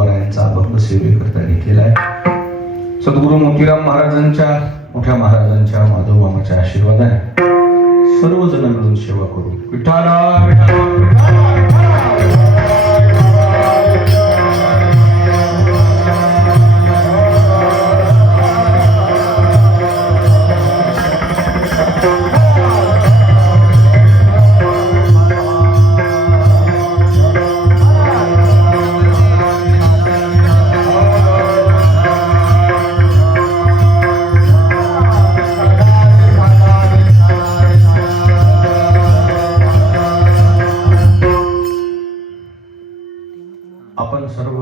तुकोबारायांचा अभंग सेवेकरता घेतलेला आहे. सद्गुरू मोतीराम महाराजांच्या, मोठ्या महाराजांच्या, माधव मामाच्या आशीर्वादाने सर्वजण मिळून सेवा करू. विठ्ठला आपण सर्व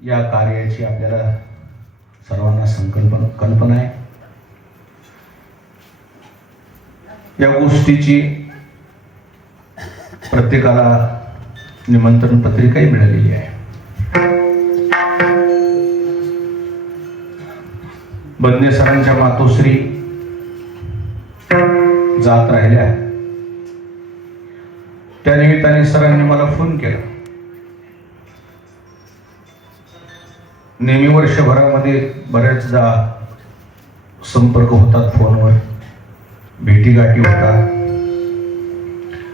या कार्याची आपल्याला सर्वांना कल्पना आहे. या गोष्टीची प्रत्येकाला निमंत्रण पत्रिकाही मिळालेली आहे. बंदे सरांच्या मातोश्री जात राहिल्या, त्या निमित्ताने सरांनी मला फोन केला. नेहमी वर्षभरामध्ये बऱ्याचदा संपर्क होतात, फोनवर भेटीगाठी होतात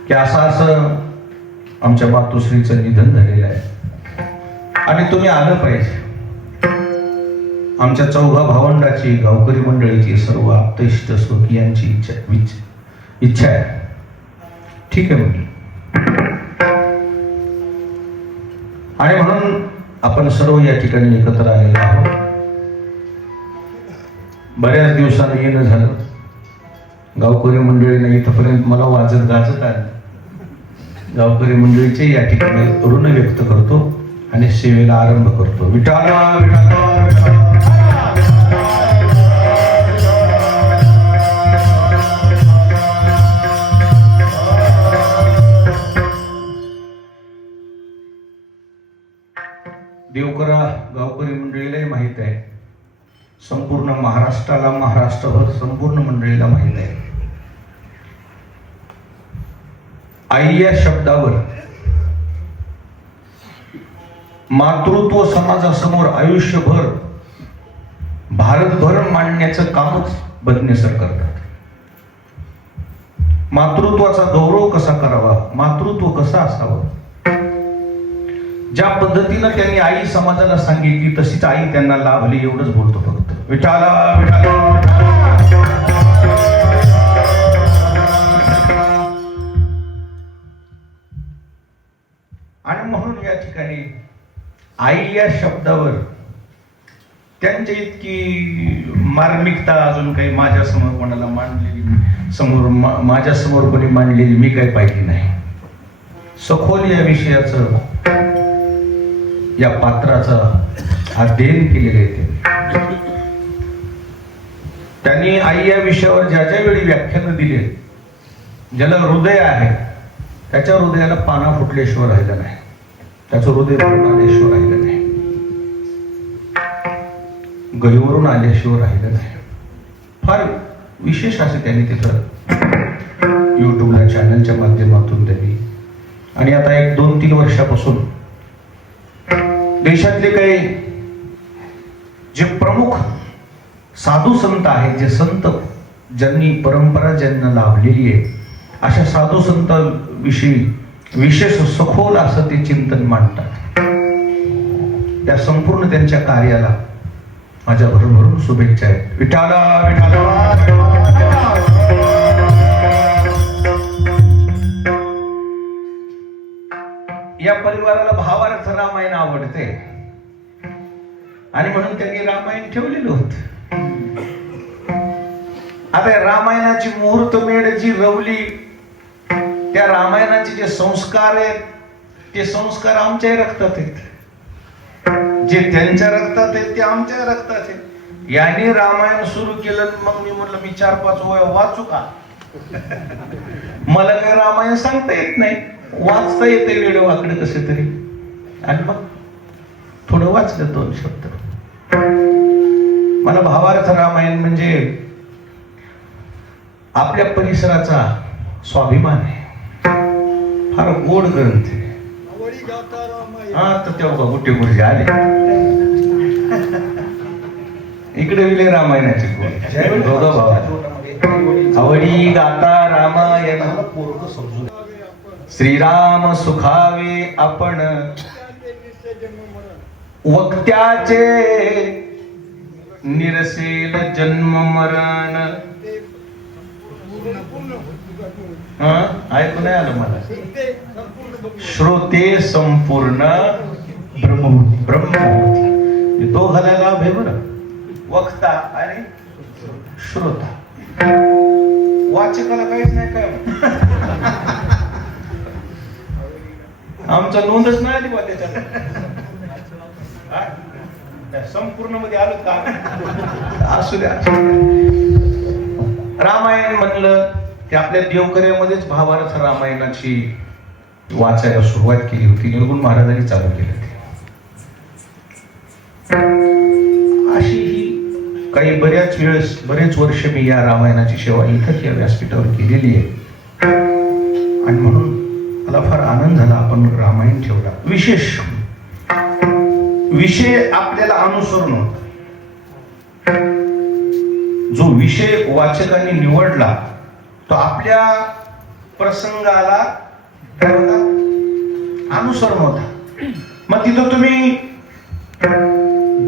की असं आमच्या मातोश्रीचं निधन झालेलं आहे आणि तुम्ही आलं पाहिजे. आमच्या चौघा भावंडाची, गावकरी मंडळीची, सर्व आप्तेष्ट स्वकीयांची इच्छा आहे. ठीक आहे म्हटलं. आणि म्हणून आपण सर्व या ठिकाणी एकत्र आलेलो आहोत. बऱ्याच दिवसांनी येणं झालं. गावकरी मंडळीने इथपर्यंत मला वाजत गाजत आलं. गावकरी मंडळीचे या ठिकाणी ऋण व्यक्त करतो आणि सेवेला आरंभ करतो. विठ्ठला विठ्ठला देवकरा गावकरी मंडळीलाही माहीत आहे, संपूर्ण महाराष्ट्राला, महाराष्ट्रभर संपूर्ण मंडळीला माहीत आहे. आई या शब्दावर मातृत्व समाजासमोर आयुष्यभर भारतभर मांडण्याचं कामच बदनेसर करतात. मातृत्वाचा गौरव कसा करावा, मातृत्व कसं असावं, ज्या पद्धतीनं त्यांनी आई समाजाला सांगितली तशीच आई त्यांना लाभली, एवढंच बोलतो फक्त. विठ्ठला विठ्ठला. आणि म्हणून या ठिकाणी आई या शब्दावर त्यांच्या इतकी मार्मिकता अजून काही माझ्या समोर कोणाला मांडलेली, माझ्या समोर कोणी मांडलेली मी काही पाहिली नाही. सखोल या विषयाचं, या पात्राचं अध्ययन केलेले आहे. त्यांनी आई या विषयावर ज्या ज्या वेळी व्याख्यान दिले, ज्याला हृदय आहे त्याच्या हृदयाला पाना फुटल्याशिवाय राहिलं नाही, त्याचं हृदय भरून आल्याशिवाय राहिलं नाही, गरीवरून आल्याशिवाय राहिलं नाही. फार विशेष असे त्यांनी तिथं युट्यूबला चॅनलच्या माध्यमातून त्यांनी, आणि आता 1-2-3 वर्षापासून देशातले काही जे प्रमुख साधू संत आहेत, जे संत ज्यांनी परंपरा ज्यांना लाभलेली आहे, अशा साधू संतांविषयी विशेष सखोल असं ते चिंतन मांडतात. त्या संपूर्ण त्यांच्या कार्याला माझ्या भरभरून शुभेच्छा आहेत. विठ्ठला विठ्ठला. या परिवाराला भावार्थ रामायण आवडते आणि म्हणून त्यांनी रामायण ठेवलेलं होतं. आता रामायणाची मुहूर्तमेढ जी रवली, त्या रामायणाचे जे संस्कार आहेत ते संस्कार आमच्या रक्तात आहेत, जे त्यांच्या रक्तात आहेत ते आमच्या रक्तात आहेत. यांनी रामायण सुरू केलं, मग मी म्हटलं मी 4-5 वया वाचू का? मला काही रामायण सांगता येत नाही, वाचता येते वेळ वाकडे कसे तरी, आणि मग थोडं वाचलं 2 शब्द. मला भावार्थ रामायण म्हणजे आपल्या परिसराचा स्वाभिमान आहे. फार गोड ग्रंथ आहे. हा तर तेव्हा गुट्टे गुरुजी आले इकडे विले रामायणाची दोघं भाव आवडी गाता रामायण श्रीराम सुखावे आपण वक्त्याचे निरसेल जन्म मरण. ऐकू नाही आलं मला. श्रोते संपूर्ण ब्रह्मभूती तो घालायला लाभ आहे बरं. वक्ता आणि श्रोता. वाचकाला काहीच नाही काय आमचा नोंदच नाही आली बा त्याच्यात. संपूर्ण मध्ये आलो का असू द्या. रामायण म्हणलं की आपल्या देवकऱ्यामध्येच भावार्थ रामायणाची वाचायला सुरुवात केली होती. निर्गुण महाराजांनी चालू केली होती. अशी ही काही बरेच वर्ष मी या रामायणाची सेवा इथंच या व्यासपीठावर केलेली आहे आणि म्हणून मला फार आनंद झाला आपण रामायण ठेवला. विषय आपल्याला अनुसरण होता. जो विषय वाचकांनी निवडला तो आपल्या प्रसंगाला अनुसरण होता. मग तिथं तुम्ही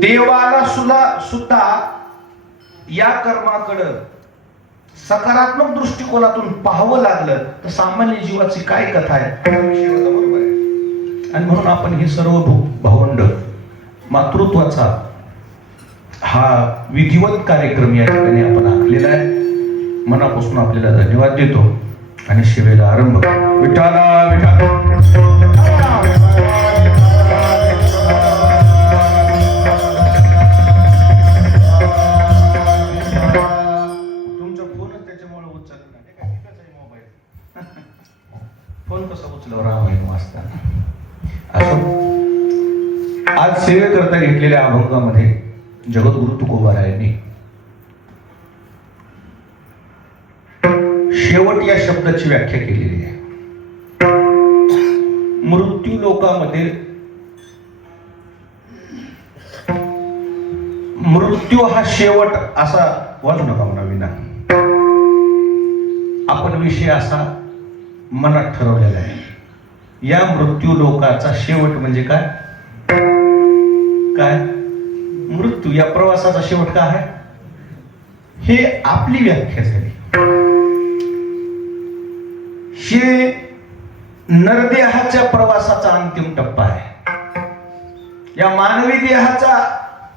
देवाला सुद्धा या कर्माकडं सकारात्मक दृष्टिकोनातून पाहावं लागलं तर सामान्य जीवाची काय कथा आहे. बरोबर आहे. आणि म्हणून आपण हे सर्व भावंड मातृत्वाचा हा विधिवत कार्यक्रम या ठिकाणी आपण आखलेला आहे. मनापासून आपल्याला धन्यवाद देतो आणि सेवेला आरंभ. विठाला तुमचा फोनच त्याच्यामुळे उचलला नाही का? मोबाईल फोन कसा उचलला रामायण वाचताना. असो आज सेवेकरता घेतलेल्या अभंगामध्ये जगद्गुरु तुकोबारायांनी शेवट या शब्दाची व्याख्या केलेली आहे. मृत्यू लोकामध्ये मृत्यू हा शेवट असा वाजू नका म्हणा विना आपण विषय असा मनात ठरवलेला आहे. या मृत्यू लोकाचा शेवट म्हणजे काय काय मृत्यू. या प्रवासाचा शेवट काय आहे हे आपली व्याख्या झाली. हे नरदेहाच्या प्रवासाचा अंतिम टप्पा आहे. या मानवी देहाचा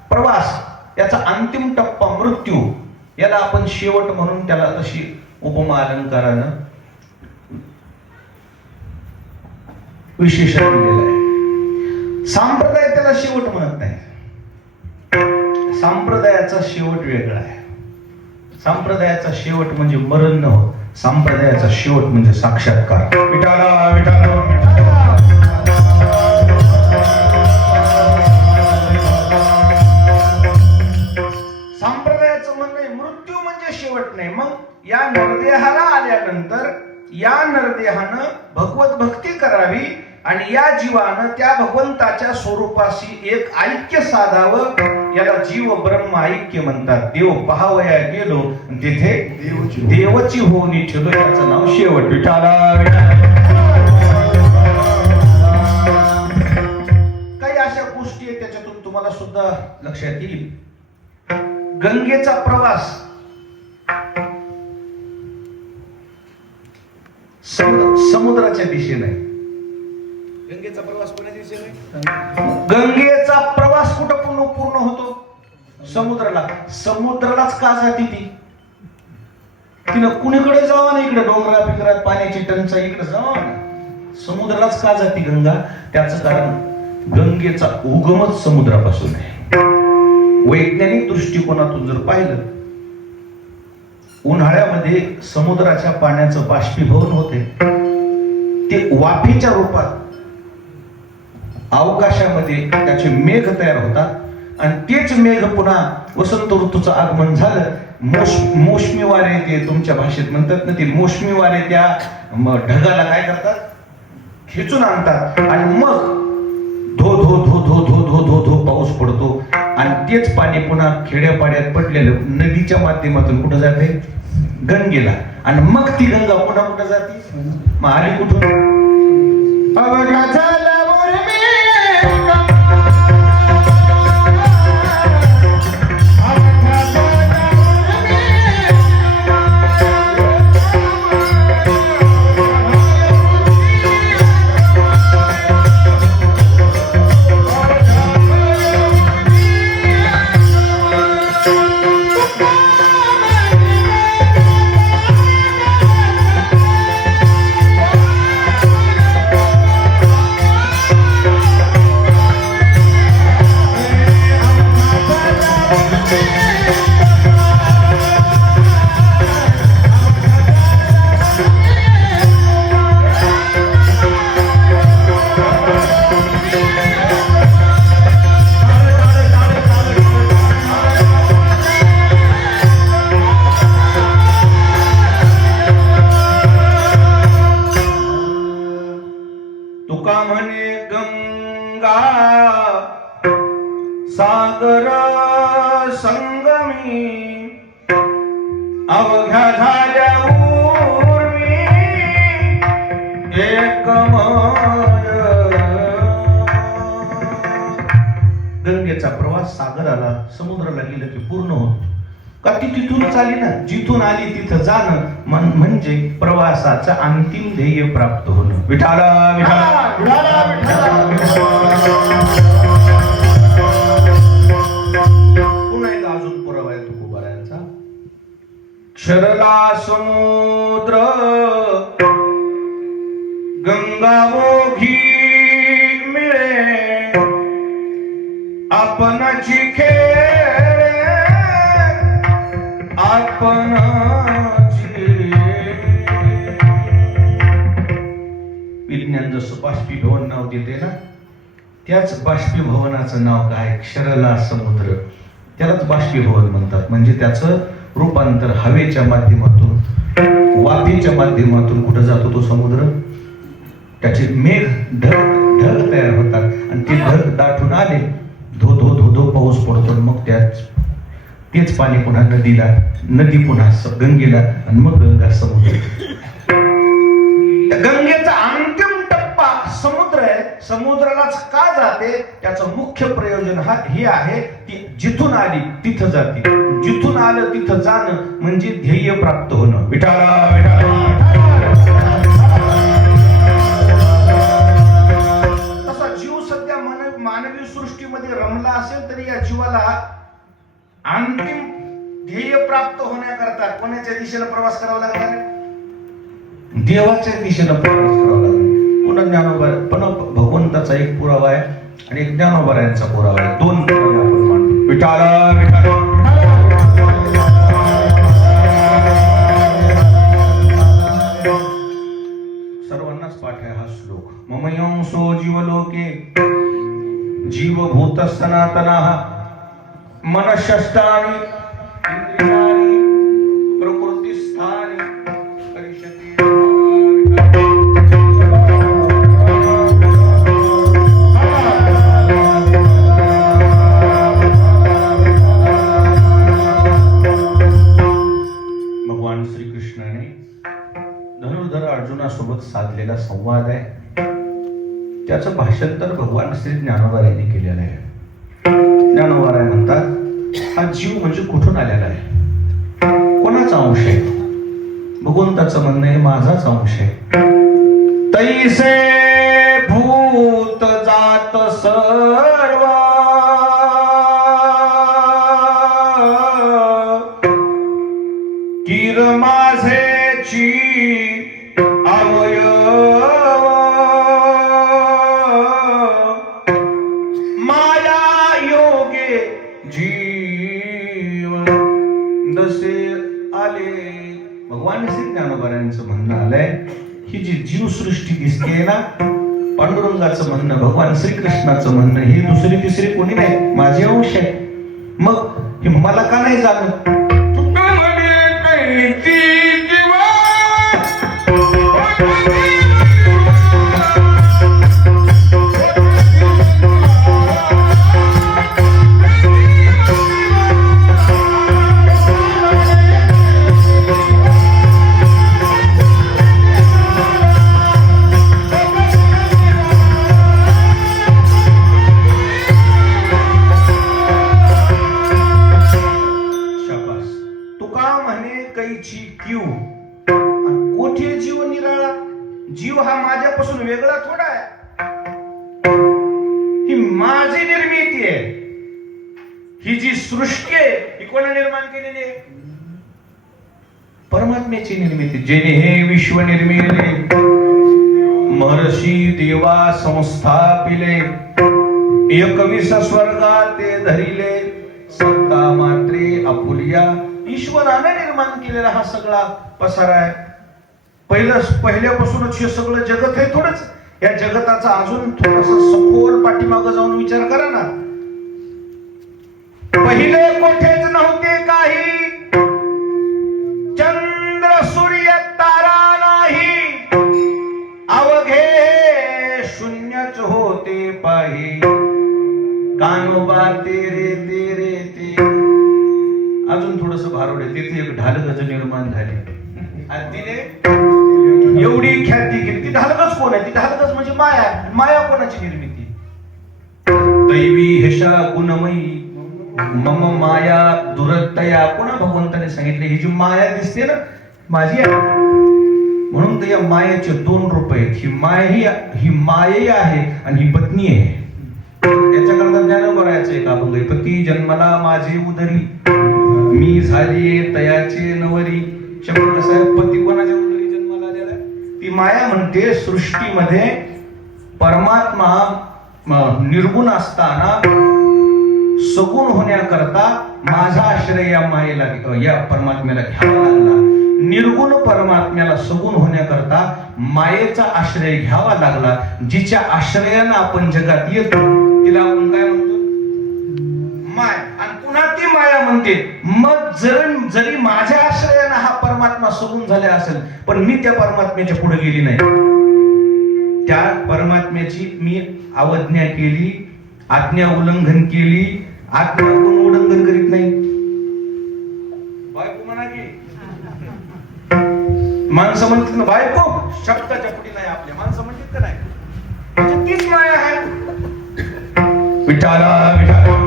प्रवास याचा अंतिम टप्पा मृत्यू याला आपण शेवट म्हणून त्याला तशी उपमा अलंकारानं विशेषण दिलेलं आहे. संप्रदाय त्याला शेवट म्हणत नाही. संप्रदायाचा शेवट वेगळा आहे. संप्रदायाचा शेवट म्हणजे मरण न हो. संप्रदायाचा शेवट म्हणजे साक्षात्कार. विठाला विठाला संप्रदायाचं म्हणणं आहे मृत्यू म्हणजे शेवट नाही. मग या नरदेहाला आल्यानंतर या नरदेहानं भगवत भक्ती करावी आणि या जीवानं त्या भगवंताच्या स्वरूपाशी एक ऐक्य साधावं. याला जीव ब्रह्म ऐक्य म्हणतात. देव पाहावया गेलो तिथे देवची होऊन ठेवलो. याचं नाव शेवट. विठाला काही अशा गोष्टी आहेत त्याच्यातून तुम्हाला सुद्धा लक्षात येईल. गंगेचा प्रवास समुद्राच्या दिशेने. गंगेचा प्रवास कोणाच्या दिशेने? गंगेचा प्रवास कुठं पूर्ण होतो? समुद्राला. समुद्रालाच का जाती ती? तिला कुणीकडे जावा ना, इकडे डोंगरा फिकरात पाण्याची टंचाई इकडे जावा ना, समुद्रालाच का जाती गंगा? त्याचं कारण गंगेचा उगमच समुद्रापासून आहे. वैज्ञानिक दृष्टिकोनातून जर पाहिलं उन्हाळ्यामध्ये समुद्राच्या पाण्याचं बाष्पीभवन होते ते वाफेच्या रूपात अवकाशामध्ये त्याचे मेघ तयार होतात आणि तेच मेघ पुन्हा वसंत ऋतूचं आगमन झालं मोसमी वारे ते तुमच्या भाषेत म्हणतात ना, ते मोसमी वारे त्या ढगाला काय करतात? खेचून आणतात आणि मग धो धो धो धो धो धो धो धो पाऊस पडतो आणि तेच पाणी पुन्हा खेड्यापाड्यात पडलेलं नदीच्या माध्यमातून कुठं जाते? गंगेला. आणि मग ती गंगा पुन्हा कुठं जाते? मग आली कुठून? सागर संगमी अवघ्या झाल्या उर्मी एकमय. गंगेचा प्रवास सागराला समुद्राला गेलं की पूर्ण होतो का? ती तिथूनच आली ना, जिथून आली तिथं जाणं म्हणजे प्रवासाचं अंतिम ध्येय प्राप्त होणं. विठाला विठाला विठाला विठाला विठाला. क्षरला समुद्र गंगा ओघी मिळे आपणची खेळ आपणची. विज्ञान जसं बाष्पीभवन नाव देते ना, त्याच बाष्पीभवनाचं नाव काय? क्षरला समुद्र. त्यालाच बाष्पीभवन म्हणतात. म्हणजे त्याचं रूपांतर हवेच्या माध्यमातून वाफेच्या माध्यमातून कुठं जातो तो समुद्र? त्याचे मेघ ढग तयार होतात आणि ते ढग दाटून आले, धो धो धो धो पाऊस पडतो. मग तेच पाणी पुन्हा नदीला, नदी पुन्हा गंगेला आणि मग गंगा समुद्र. गंगेचा अंतिम टप्पा समुद्र आहे. समुद्रालाच का जाते? त्याचं मुख्य प्रयोजन हे आहे की जिथून आली तिथं जाते. जिथून आलं तिथं जाणं म्हणजे ध्येय प्राप्त होणं. विठाला विठाला. तसा जीव सध्या मानवी सृष्टीमध्ये रमला असेल तरी या जीवाला अंतिम ध्येय प्राप्त होण्याकरता कोणाच्या दिशेला प्रवास करावा लागणार आहे? देवाच्या दिशेला प्रवास करावा लागणार. पुन्हा ज्ञानोबा पण भगवंताचा एक पुरावा आहे आणि एक ज्ञानोबारायांचा पुरावा आहे. दोन पुरावे आपण मानतो. विठाला विठाला. सर्वांनाच पाठ आहे हा श्लोक. ममयंसो जीवलोके जीवभूत सनातनः मनःषष्ठानि इंद्रियाणि प्रकृतिस्थानि करिष्यति. भगवान श्रीकृष्णाने धनुर्धर अर्जुनासोबत साधलेला संवाद आहे. त्याचं भाषांतर भगवान श्री ज्ञानोबारायांनी केलेलं आहे. ज्ञानोबाराय म्हणतात हा जीव म्हणजे कुठून आलेला आहे, कोणाचा अंश आहे? भगवंताचं म्हणणं आहे माझाच अंश आहे. तैसे भूत जात सर्व किर माझेची अवयव माया योगे जीवन दसे आले. भगवान श्री ज्ञानोबारायांचं म्हणणं आलंय ही जी जीवसृष्टी दिसते ना, पांडुरंगाचं म्हणणं, भगवान श्रीकृष्णाचं म्हणणं, हे दुसरी तिसरी कोणी नाही, माझे अंश आहे. मग हे मला का नाही जाणत? ही जी सृष्टी आहे ही कोणी निर्माण केलेली आहे? परमात्म्याची निर्मिती. जेणे हे विश्व निर्मिले महर्षी देवा संस्थापिले, एकविस स्वर्गा ते धरिले, सत्ता मात्रे आपुलिया. ईश्वराने निर्माण केलेला हा सगळा पसारा आहे. पहिल्यापासूनच हे सगळं जगत आहे. थोडंच या जगताचा अजून थोडस सखोल पाठीमागं जाऊन विचार करा ना. पहिले कोठेच नव्हते काही, चंद्र सूर्य तारा नाही, अवघे शून्यच होते पाही, कानोबा तेरे तेरे ते. अजून थोडस भारोडे. तिथे एक ढालगज निर्माण झाली आणि तिने एवढी ख्याती केली. ती ढालगज कोण आहे? ती ढालगज म्हणजे माया. माया कोणाची निर्मिती? दैवी हेशा गुणमयी मम माया दुरतया. पुन्हा भगवंताने सांगितले ही जी माया दिसते ना माझी आहे. म्हणून तर या मायेचे दोन रूप आहेत. ही मायही आहे आणि ही पत्नी आहे. त्याच्याकरता ज्ञान करायचंय का? पती जन्मला माझी उदरी, मी झाली तयाचे नवरी. शब्द कसा आहे? पती कोणाच्या उदरी जन्माला आलेला? ती माया म्हणते सृष्टीमध्ये परमात्मा निर्गुण असताना सगुण होण्याकरता माझा आश्रय या मायेला या परमात्म्याला घ्यावा लागला. निर्गुण परमात्म्याला सगुण होण्याकरता मायेचा आश्रय घ्यावा लागला. जिच्या आश्रयानं आपण जगात येतो तिला आपण काय म्हणतो? माय. आणि पुन्हा ती माया म्हणते. मग जरी माझ्या आश्रयानं हा परमात्मा सगुण झाला असेल पण मी त्या परमात्म्याच्या पुढे गेली नाही. त्या परमात्म्याची मी अवज्ञा केली, आज्ञा उल्लंघन केली. आज्ञा कोण उल्लंघन करीत नाही? बायको म्हणा की. माणसं म्हणतात ना बायको शब्दाच्या पुढे नाही. आपल्या माणसं म्हणतात का नाही? म्हणजे तीच माया आहे. विठाला विठाला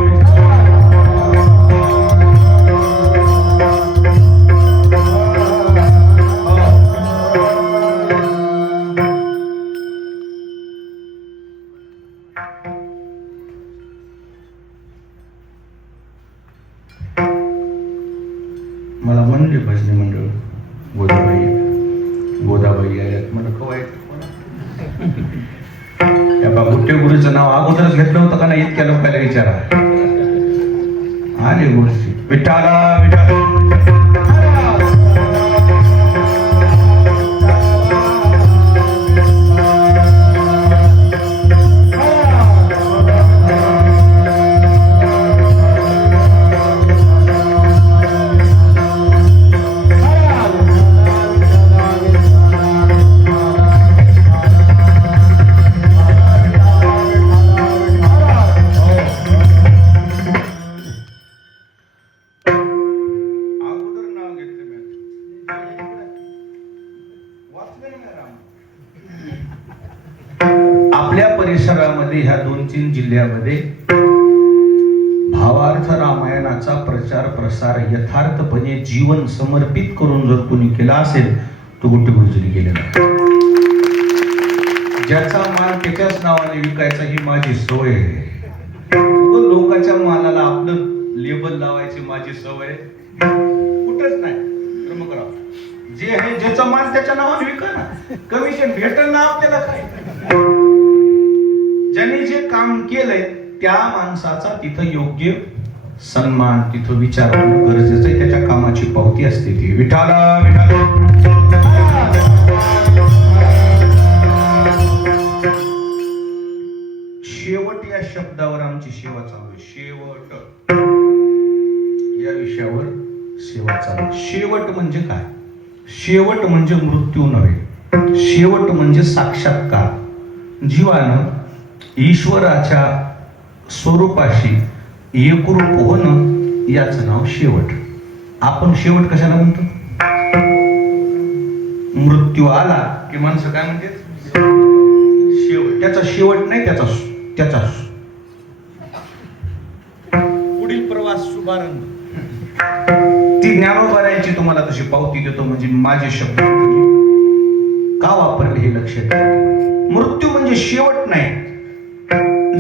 मला म्हणले भजनी मंडळ गोदाबाई आल्यात. मला कवायचं त्या बाबुट्टे गुरुचं नाव अगोदरच घेतलं होतं का नाही? इतक्या लोकांना विचारा. आले गोष्टी. विठाला विठाला आपल्या परिसरामध्ये ह्या 2-3 जिल्ह्यामध्ये भावार्थ रामायणाचा प्रचार प्रसार यथार्थपणे जीवन समर्पित करून जर कोणी केला असेल तो गुट्टे गुरुजींनी केलेला. ज्याचा माल त्याच्याच नावाने विकायचा ही माझी सवय आहे. लोकांच्या मालाला आपलं लेबल लावायची माझी सवय कुठंच नाही. क्रमकराव जे आहे ज्याचा माल त्याच्या नावाने विका ना. कमिशन भेटल ना आपल्याला. काय ज्यांनी जे काम केलंय त्या माणसाचा तिथं योग्य सन्मान, तिथं विचार गरजेचं आहे. त्याच्या कामाची पावती असते ती. विठाला विठाला शेवट या शब्दावर आमची सेवा चालू आहे. शेवट या विषयावर सेवा चालू आहे. शेवट म्हणजे काय? शेवट म्हणजे मृत्यू नव्हे. शेवट म्हणजे साक्षात्कार. जीवानं ईश्वराच्या स्वरूपाशी एकरूप होणं याचं नाव शेवट. आपण शेवट कशाला म्हणतो? मृत्यू आला की माणसं काय म्हणते? शेवट. त्याचा शेवट नाही, त्याचा पुढील प्रवास शुभारंभ. ती ज्ञानोबारायची तुम्हाला तशी पावती देतो. म्हणजे माझे शब्द का वापरले हे लक्षात. मृत्यू म्हणजे शेवट नाही.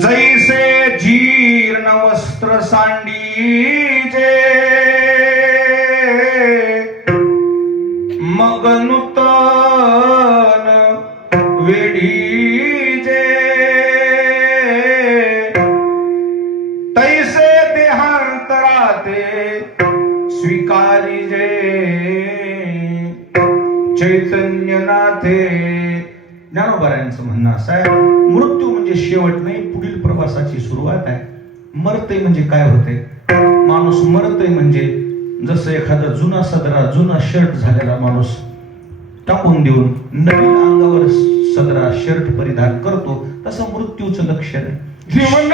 जैसे जीर्ण वस्त्र सांडीजे मग नूतन वेढीजे तैसे देहांतराते स्वीकारिजे चैतन्यनाथे. ज्ञानोबारायांचं म्हणणं असं आहे, मृत्यू म्हणजे शेवट नाही, पुढील प्रवासाची सुरुवात आहे. मरते म्हणजे काय होते? माणूस मरते म्हणजे जसं एखादा जुना सदरा, जुना शर्ट झालेला माणूस टाकून देऊन नवीन अंगावर सदरा शर्ट परिधान करतो, तसं मृत्यूचं लक्षण आहे. जीवन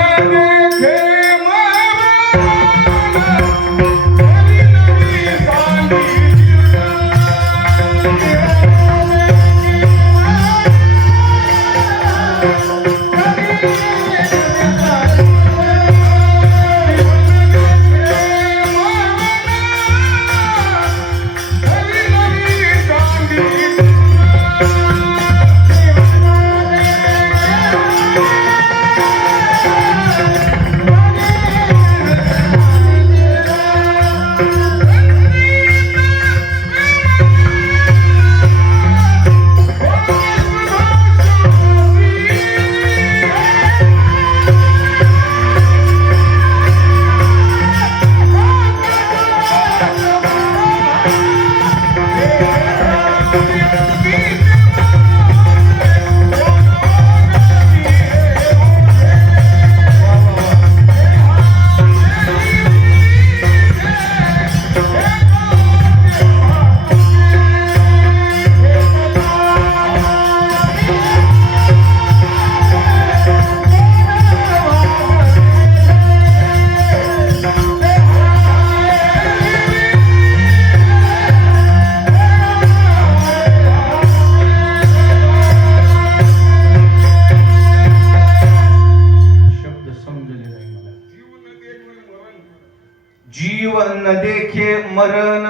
जीवन देखे मरण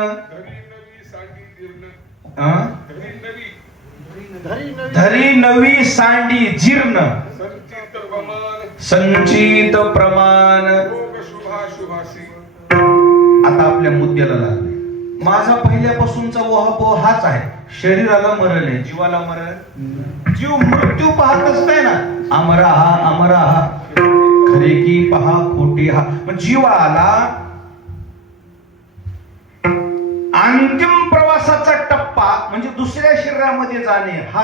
धरी नवी सांडी जीर्ण संचित प्रमाण. आता आपल्या मुद्द्याला लागले. माझा पहिल्यापासूनचा ओहापोह हाच आहे, शरीराला मरण आहे, जीवाला मरण. जीव मृत्यू पाहत असताय ना, अमरा हा खरे की पहा खोटे हा. पण जीवाला अंतिम प्रवासाचा टप्पा म्हणजे दुसऱ्या शरीरामध्ये जाणे हा.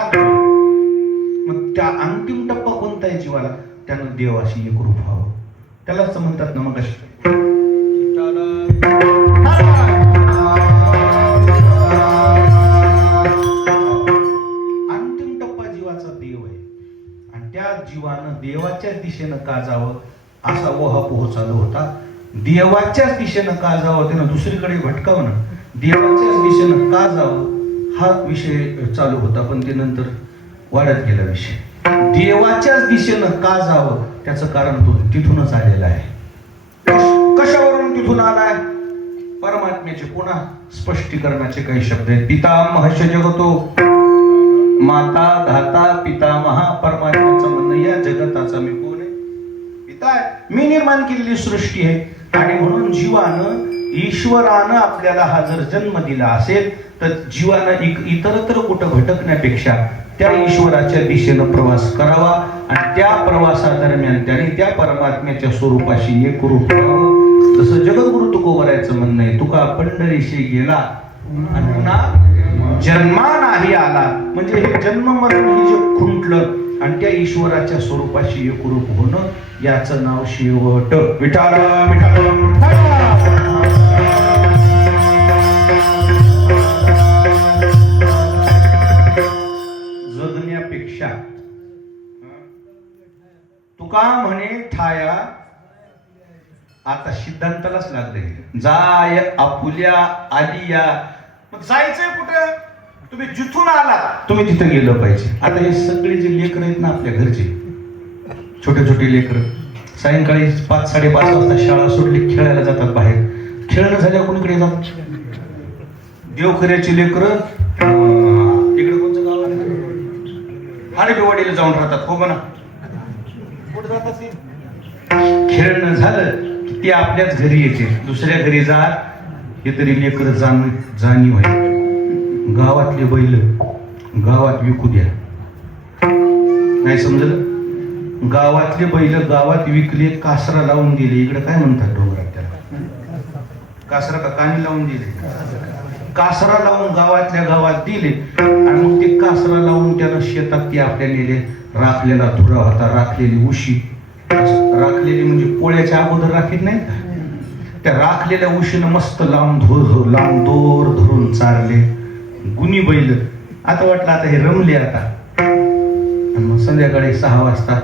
मग त्या अंतिम टप्पा कोणता आहे जीवाला? त्यानं देवाशी एकरूप व्हावं. त्यालाच म्हणतात ना मग अंतिम टप्पा जीवाचा देव आहे. आणि त्या जीवानं देवाच्या दिशेनं का जावं असा ओहापोह चालू होता. देवाच्याच दिशेनं का जावं, त्यानं दुसरीकडे भटकावं ना, देवाच्याच दिशेनं का जावं हा विषय चालू होता. पण ते नंतर वाढत गेला विषय. देवाच्याच दिशेनं का जावं त्याचं कारण तो तिथूनच आलेलं आहे. कशावरून तिथून आलाय? परमात्म्याचे पुन्हा स्पष्टीकरणाचे काही शब्द आहेत. पितामहश्च जगतो, माता धाता पितामहा. परमात्म्याचं म्हणणं या जगताचा मी कोण आहे? पिता आहे, मी निर्माण केलेली सृष्टी आहे. आणि म्हणून जीवानं, ईश्वरानं आपल्याला हा जर जन्म दिला असेल तर जीवानं इतरत्र कुठं भटकण्यापेक्षा त्या ईश्वराच्या दिशेनं प्रवास करावा आणि त्या प्रवासादरम्यान त्याने त्या परमात्म्याच्या स्वरूपाशी एकरूप व्हावं. जसं जगद्गुरु तुकोबरायचं म्हणणं आहे, तुका पंढरीशी गेला आणि पुन्हा जन्मा नाही आला. म्हणजे हे जन्म मरण हे जे खुंटलं आणि त्या ईश्वराच्या स्वरूपाशी एकरूप होणं याचं नाव शेवट. विठाला विठाला जगण्यापेक्षा तुका म्हणे ठाया. आता सिद्धांतालाच लागले, जाय आपुल्या आलिया. मग जायचंय कुठं? तुम्ही जिथून आला तुम्ही तिथं गेलं पाहिजे. आता हे सगळे जे लेकर आहेत ना आपल्या घरचे, छोटे छोटे लेकर सायंकाळी 5-5:30 वाजता शाळा सोडली, खेळायला जातात बाहेर. खेळणं झाल्या कोणीकडे जातात? देवखऱ्याची लेकर इकडे कोणतं गाव आहे, हाडीवाडीला जाऊन राहतात. हो म्हणा, कुठे जातात? खेळणं झालं की ते आपल्याच घरी येते. दुसऱ्या घरी जा हे तरी लेकर जाणीव आहे. गावातले बैल गावात विकू द्या, नाही समजलं? गावातले बैल गावात विकले, कासरा लावून दिले. इकडे काय म्हणतात डोंगरात त्याला? कासरा का कानी लावून दिले? कासरा लावून गावातल्या गावात दिले आणि मग ते कासरा लावून त्याला शेतात ते आपल्या नेले. राखलेला धुरा होता, राखलेली उशी, राखलेली म्हणजे पोळ्याच्या अगोदर राखीत नाही का, त्या राखलेल्या उशीनं मस्त लांब दोर धरून चारले गुणी बैल. आता वाटलं आता हे रमले आता. आणि मग संध्याकाळी 6 वाजता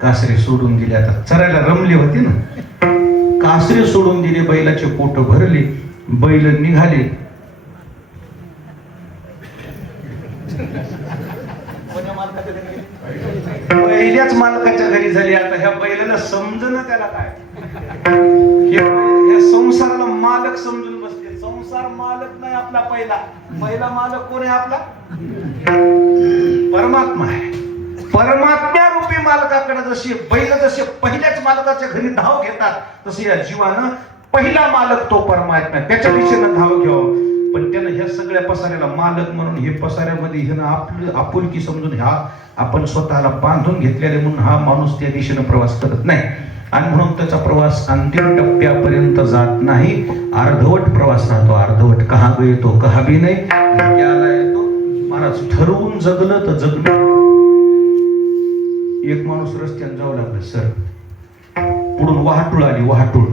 कासरे सोडून दिले. आता चरायला रमले होते ना, कासरे सोडून दिले, बैलाचे पोट भरले, बैल निघाले. पहिल्याच मालकाच्या घरी झाली. आता ह्या बैलाला समजणं त्याला काय, या संसाराला मालक समजून बसले. संसार मालक नाही आपला, पहिला मालक कोण आहे आपला? परमात्मा आहे. परमात्म्या रूपी मालकाकडे जशी बैल जसे पहिल्याच मालकाच्या घरी धाव घेतात, तसे या जीवानं पहिला मालक तो परमात्मा, त्याच्या दिशेनं धाव घ्यावं. पण त्यानं ह्या सगळ्या पसाऱ्याला मालक म्हणून हे पसाऱ्यामध्ये ह्यानं आपलं आपुलकी समजून ह्या आपण स्वतःला बांधून घेतलेले म्हणून हा माणूस त्या दिशेनं प्रवास करत नाही. आणि म्हणून त्याचा प्रवास अंतिम टप्प्यापर्यंत जात नाही, अर्धवट प्रवास राहतो. अर्धवट कहा गए तो कहा भी नाही, त्याला येतो महाराज. ठरवून जगलं तर जगलं. एक माणूस रस्त्याने जाऊ लागलं, सर पुढून वाहटूळ आली, वाहटूळ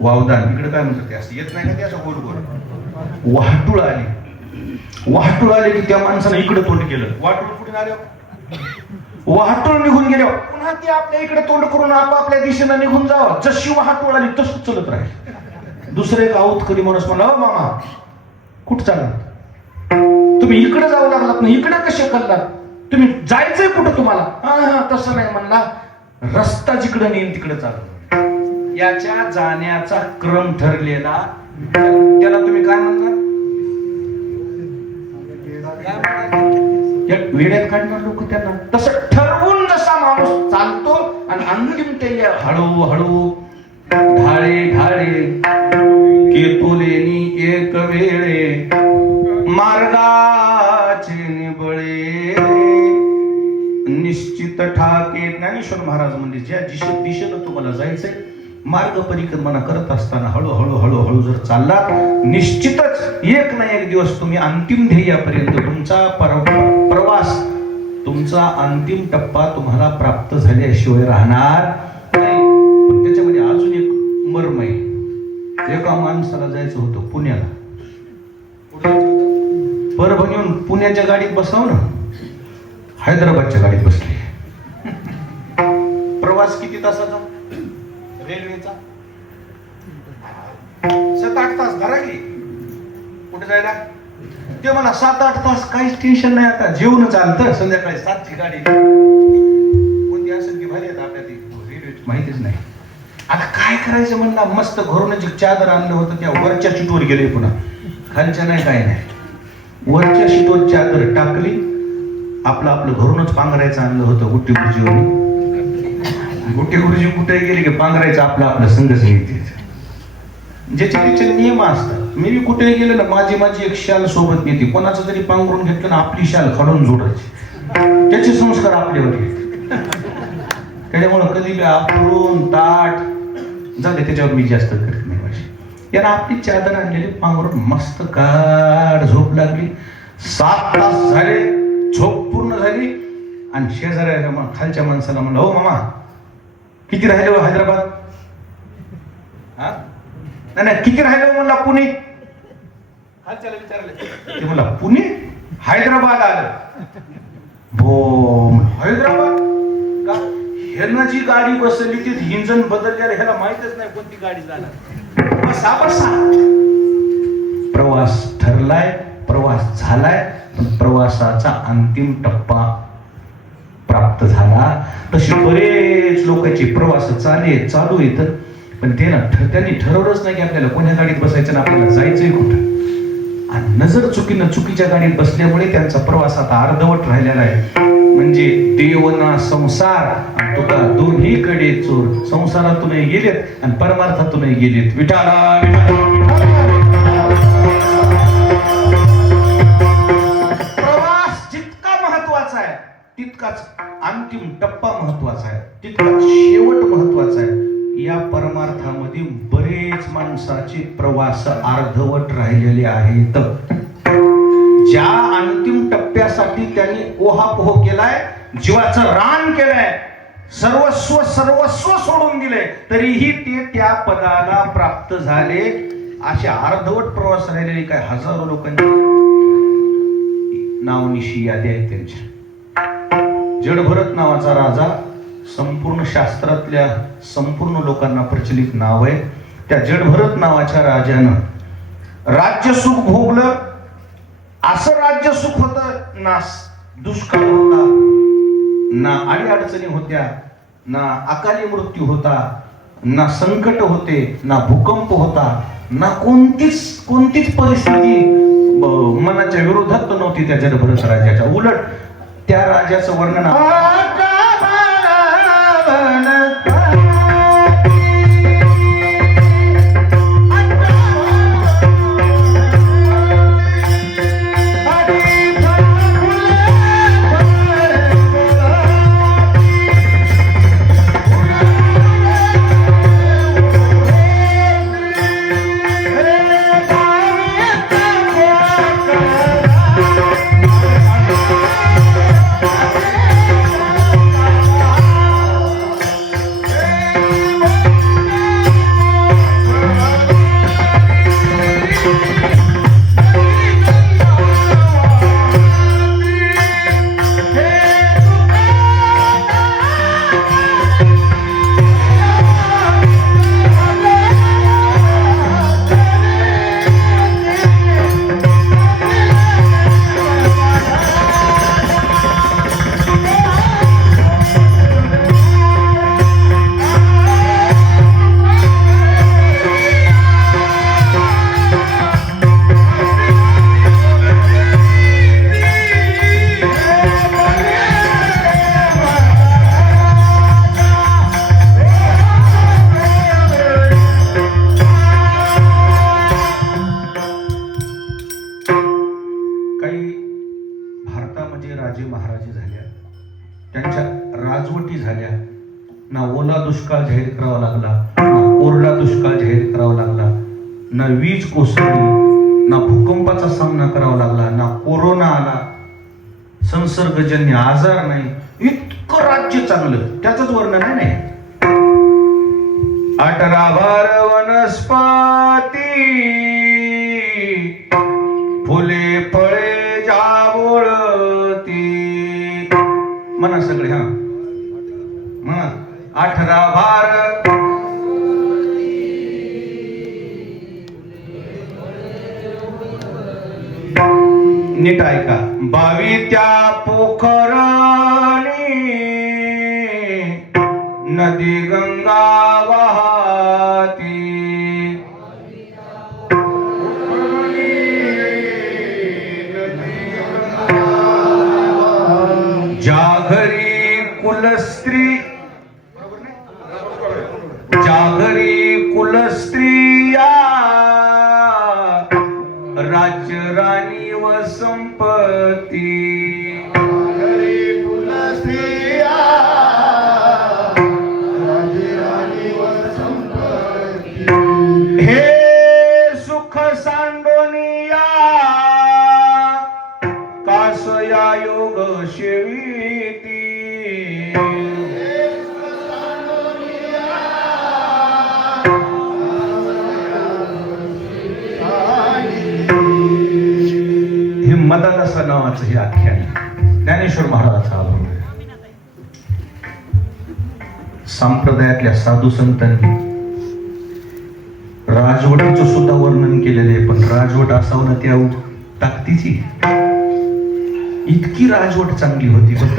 वावदान इकडे काय म्हणतात ते, असं येत नाही का ते, असं गोड गोड वाहटूळ आली की त्या माणसानं इकडे तोंड केलं. वाहटूळ कुठून आले, वाहतूळ निघून गेले, पुन्हा ती आपल्या इकडे तोंड करून आपापल्या दिशेनं निघून जावं. जशी वाहतूळ आली तसंच चलत राहील. दुसरे एक आऊतकरी माणूस म्हणला, हो मामा कुठं चालला तुम्ही? इकडे जाऊ लागलात ना, इकडे कसे करलात तुम्ही? जायचंय कुठं तुम्हाला? हा तसं नाही म्हणला, रस्ता जिकडे नेईल तिकडे चालू. याच्या जाण्याचा क्रम ठरलेला, त्याला तुम्ही काय म्हणणार? वेड्यात काढणार लोक त्यांना. तसं ठरवून जसा माणूस चालतो आणि अंतिम ते हळूहळू ढाळे ढाळे केतुलेनी एक वेळे मार्गाचे निबळे निश्चित ठाके. ज्ञानेश्वर महाराज म्हणजे ज्या दिशेनं तुम्हाला जायचंय, मार्ग परिक्रमणा करत असताना हळूहळू हळूहळू जर चालला, निश्चितच एक ना एक दिवस तुम्ही अंतिम ध्येयापर्यंत तुमचा प्रवास, तुमचा अंतिम टप्पा तुम्हाला प्राप्त झाल्याशिवाय राहणार नाही. पण त्याच्यामध्ये अजून एक मर्म आहे. एका माणसाला जायचं होतं पुण्याला, परभणीहून पुण्याच्या गाडीत बसाव ना, हैदराबादच्या गाडीत बसले. प्रवास किती तासाचा रेल्वेचा? 7-8 तास धरा की. कुठे जायला? ते म्हणा 7-8 तास काहीच टेन्शन नाही. आता जेवण चालतं, संध्याकाळी 7ची गाडी कोणती असेल की भारी आता आपल्या ती रेल्वे माहितीच नाही. आता काय करायचं म्हणला, मस्त घरून एक चादर आणलं होतं, त्या वरच्या सीटवर गेले, पुन्हा खालच्या नाही काय नाही, वरच्या सीटवर चादर टाकली. आपलं घरूनच पांघरायचं आणलं होतं गुट्टी गुरुजीवर. गुट्टी गुरुजी कुठे गेले की पांघरायचं आपलं संघच येते. ज्याचे त्याचे नियम असतात. मी कुठे गेलो ना, माझी एक शाल सोबत नेते. कोणाचं जरी पांघरून घेतलं ना, आपली शाल काढून जोडायची. त्याचे संस्कार आपल्यावर येते. त्याच्यामुळं कधी बी आपरून ताट झाले त्याच्यावर मी जास्त करत नाही. माझी याला आपली चादर आणलेली पांघरून मस्त काढ झोप लागली. 7 तास झाले, झोप पूर्ण झाली. आणि शेजाऱ्या खालच्या माणसाला म्हणलं, हो मामा किती राहिले हो हैदराबाद? हा नाही किती राहिले म्हणला? पुणे. खालच्याला विचारले, ते म्हणला पुणे, हैदराबाद आलं. हैदराबाद का? ह्यानं जी गाडी बसवली ती इंजन बदललेलं, ह्याला माहितच नाही कोणती गाडी जाणार. बसा प्रवास ठरलाय, प्रवास झालाय, पण प्रवासाचा अंतिम टप्पा प्राप्त झाला. तसे बरेच लोकांचे प्रवास चालू येत, पण ते ना त्यांनी ठरवलंच नाही की आपल्याला कोण्या गाडीत बसायचं ना आपल्याला जायचंय कुठं. आणि नजर चुकीच्या गाडीत बसल्यामुळे त्यांचा प्रवास आता अर्धवट राहिलेला आहे. म्हणजे देवना संसार आणि तुका दोन्हीकडे चोर. संसारातूनही गेलेत आणि परमार्थातूनही गेलेत. विठाला प्रवास जितका महत्वाचा आहे तितकाच अंतिम टप्पा महत्वाचा आहे, तितकाच शेवट महत्वाचा आहे. या परमार्थामध्ये बरेच माणसाचे प्रवास अर्धवट राहिलेले आहेत. ज्या अंतिम टप्प्यासाठी त्यांनी ओहापोह केलाय, जीवाचं रान केलंय, सर्वस्व सोडून दिले, तरीही ते त्या पदाला प्राप्त झाले. असे अर्धवट प्रवास राहिलेले काय हजारो लोकांची नावनिशी यादी आहे त्यांच्या. जडभरत नावाचा राजा संपूर्ण शास्त्रातल्या संपूर्ण लोकांना प्रचलित नाव आहे. त्या जडभरत नावाच्या राजानं राज्य सुख भोगलं. असं राज्य सुख होतं, ना दुष्काळ होता, ना अडीअडचणी होत्या, ना अकाली मृत्यू होता, ना संकट होते, ना भूकंप होता, ना कोणतीच परिस्थिती मनाच्या विरोधात नव्हती त्या जडभरत राजाच्या. उलट त्या राजाचं वर्णन ना ओला दुष्काळ जाहीर करावा लागला, ना कोरडा दुष्काळ जाहीर करावा लागला, ना वीज कोसळली, ना भूकंपाचा सामना करावा लागला, ना कोरोना आला, संसर्गजन्य आजार नाही. इतकं राज्य चांगलं, त्याचंच वर्णन आहे नाही. 18 भार वनस्पती, फुले फळे जावळती. म्हणा सगळे, हा म्हणा. 18 भार नीट ऐका. 22 त्या पोखरणी नदी गंगा वाहती. ज्या घरी कुलस्त्री, ज्या घरी कुलस्त्रिया, राज्य राणी व संपत्ती. हे सुख सांडोनिया, कासया योग शेविती. हे मदादासा नावाचं हे आख्यान ज्ञानेश्वर महाराजाचा अभंग. संप्रदायातल्या साधू संतांनी राजवटीचं सुद्धा वर्णन केलेलं आहे. पण राजवट असावं ना त्या ताकदीची, इतकी राजवट चांगली होती. फक्त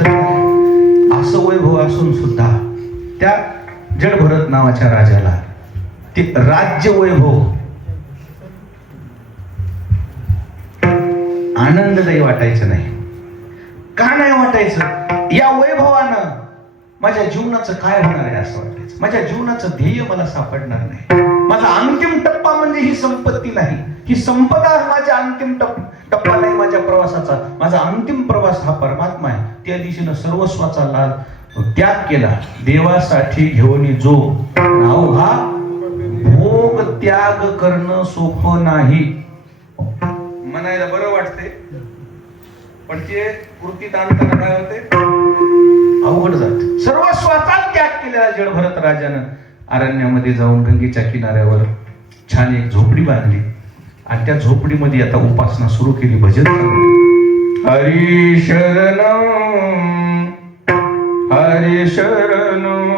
असं वैभव असून सुद्धा त्या जडभरत नावाच्या राजाला ते राज्य वैभव आनंददायी वाटायचं नाही. का नाही वाटायचं? या वैभवानं माझ्या जीवनाचं काय होणार आहे असं वाटायचं. माझ्या जीवनाचं ध्येय मला सापडणार नाही. माझा अंतिम टप्पा म्हणजे ही संपत्ती नाही, ही संपदा माझ्या अंतिम टप्पा नाही माझ्या प्रवासाचा. माझा अंतिम प्रवास हा परमात्मा आहे. त्या दिशेनं सर्वस्वाचा लाभ त्याग केला. देवासाठी घेऊन जो नाव हा भोग त्याग करणं सोपं नाही. म्हणायला बरं वाटते, पण ते कृतीत आणताना काय होते, अवघड जात. सर्वस्वाचा त्याग केलेला जडभरत राजानं अरण्यामध्ये जाऊन गंगेच्या किनाऱ्यावर छान एक झोपडी बांधली आणि त्या झोपडीमध्ये आता उपासना सुरू केली, भजन चालू. हरी शरणम हरी शरणम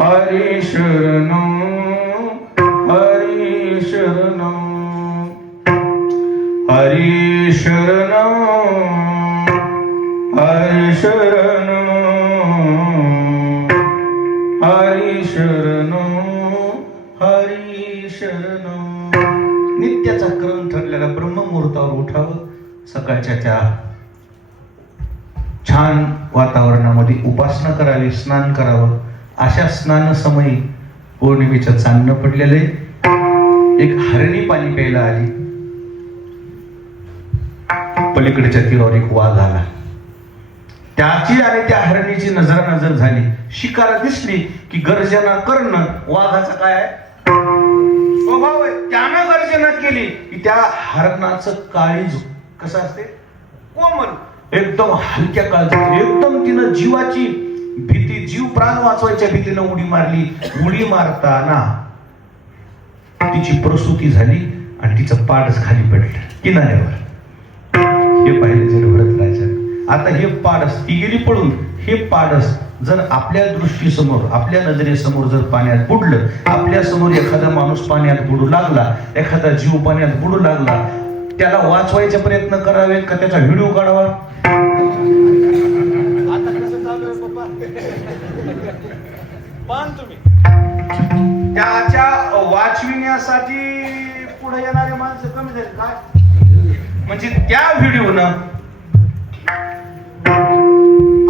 हरी शरणम हरी शरणम हरी शरणम हरी शरणम हरी शरणम हरी शरणम. नित्याचा क्रम ठरलेला ब्रह्ममुहूर्तावर उठावं, सकाळच्या त्या छान वातावरणामध्ये उपासना करावी, स्नान करावं. अशा स्नान समयी पौर्णिमेचं चांदणं पडलेले एक हरणी पाणी प्यायला आली. पलीकडच्या तीरावर एक वाघ आला. त्याची आणि त्या हरणीची नजरानजर झाली. शिकार दिसली की गर्जना करणं वाघाचा काय आहे, स्वभाव आहे. त्यानं गर्जना केली की त्या हरणाचं काळीज कसं असते, कोमल, एकदम हलक्या काळजाचं. एकदम तिनं जीवाची भीती, जीव प्राण वाचवायच्या भीतीनं उडी मारली. उडी मारताना तिची प्रसूती झाली आणि तिचं पाडच खाली पडलं किनाऱ्यावर. हे पाहिलं जडभरत राजाने. आता हे पाडस, ती गेली पडून, हे पाडस जर आपल्या दृष्टीसमोर, आपल्या नजरेसमोर जर पाण्यात बुडलं, आपल्या समोर एखादा माणूस पाण्यात बुडू लागला, एखादा जीव पाण्यात बुडू लागला, त्याला वाचवायचे प्रयत्न करावेत का त्याचा व्हिडिओ काढावा? आता कसं चालू आहे पप्पा, पण तुम्ही त्याच्या वाचविण्यासाठी पुढे येणारे माणसं कमी झाले काय? म्हणजे त्या व्हिडिओनं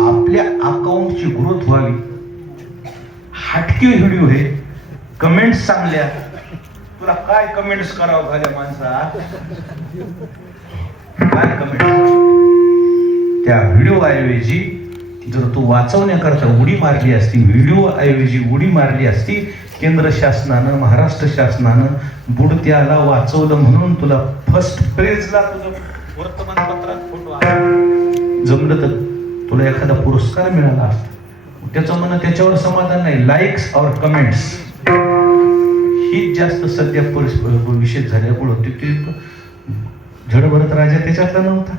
आपल्या अकाउंटची ग्रोथ व्हावी. हटके व्हिडिओ हे, कमेंट्स चांगल्या, तुला काय कमेंट्स करावं झाल्या माणसा, काय कमेंट. त्या व्हिडिओ ऐवजी जर तू वाचवण्याकरता उडी मारली असती, व्हिडिओ ऐवजी उडी मारली असती, केंद्र शासनानं, महाराष्ट्र शासनानं बुडत्याला वाचवलं म्हणून तुला फर्स्ट पेजला तुझं वर्तमानपत्रात फोटो आला, जमलं तर तुला एखादा पुरस्कार मिळाला असता. त्याचं म्हणणं त्याच्यावर समाधान नाही, लाईक्स और कमेंट्स ही जास्त सध्या विषय झाल्यामुळं तिथे जडभरत राजा त्याच्यातला नव्हता.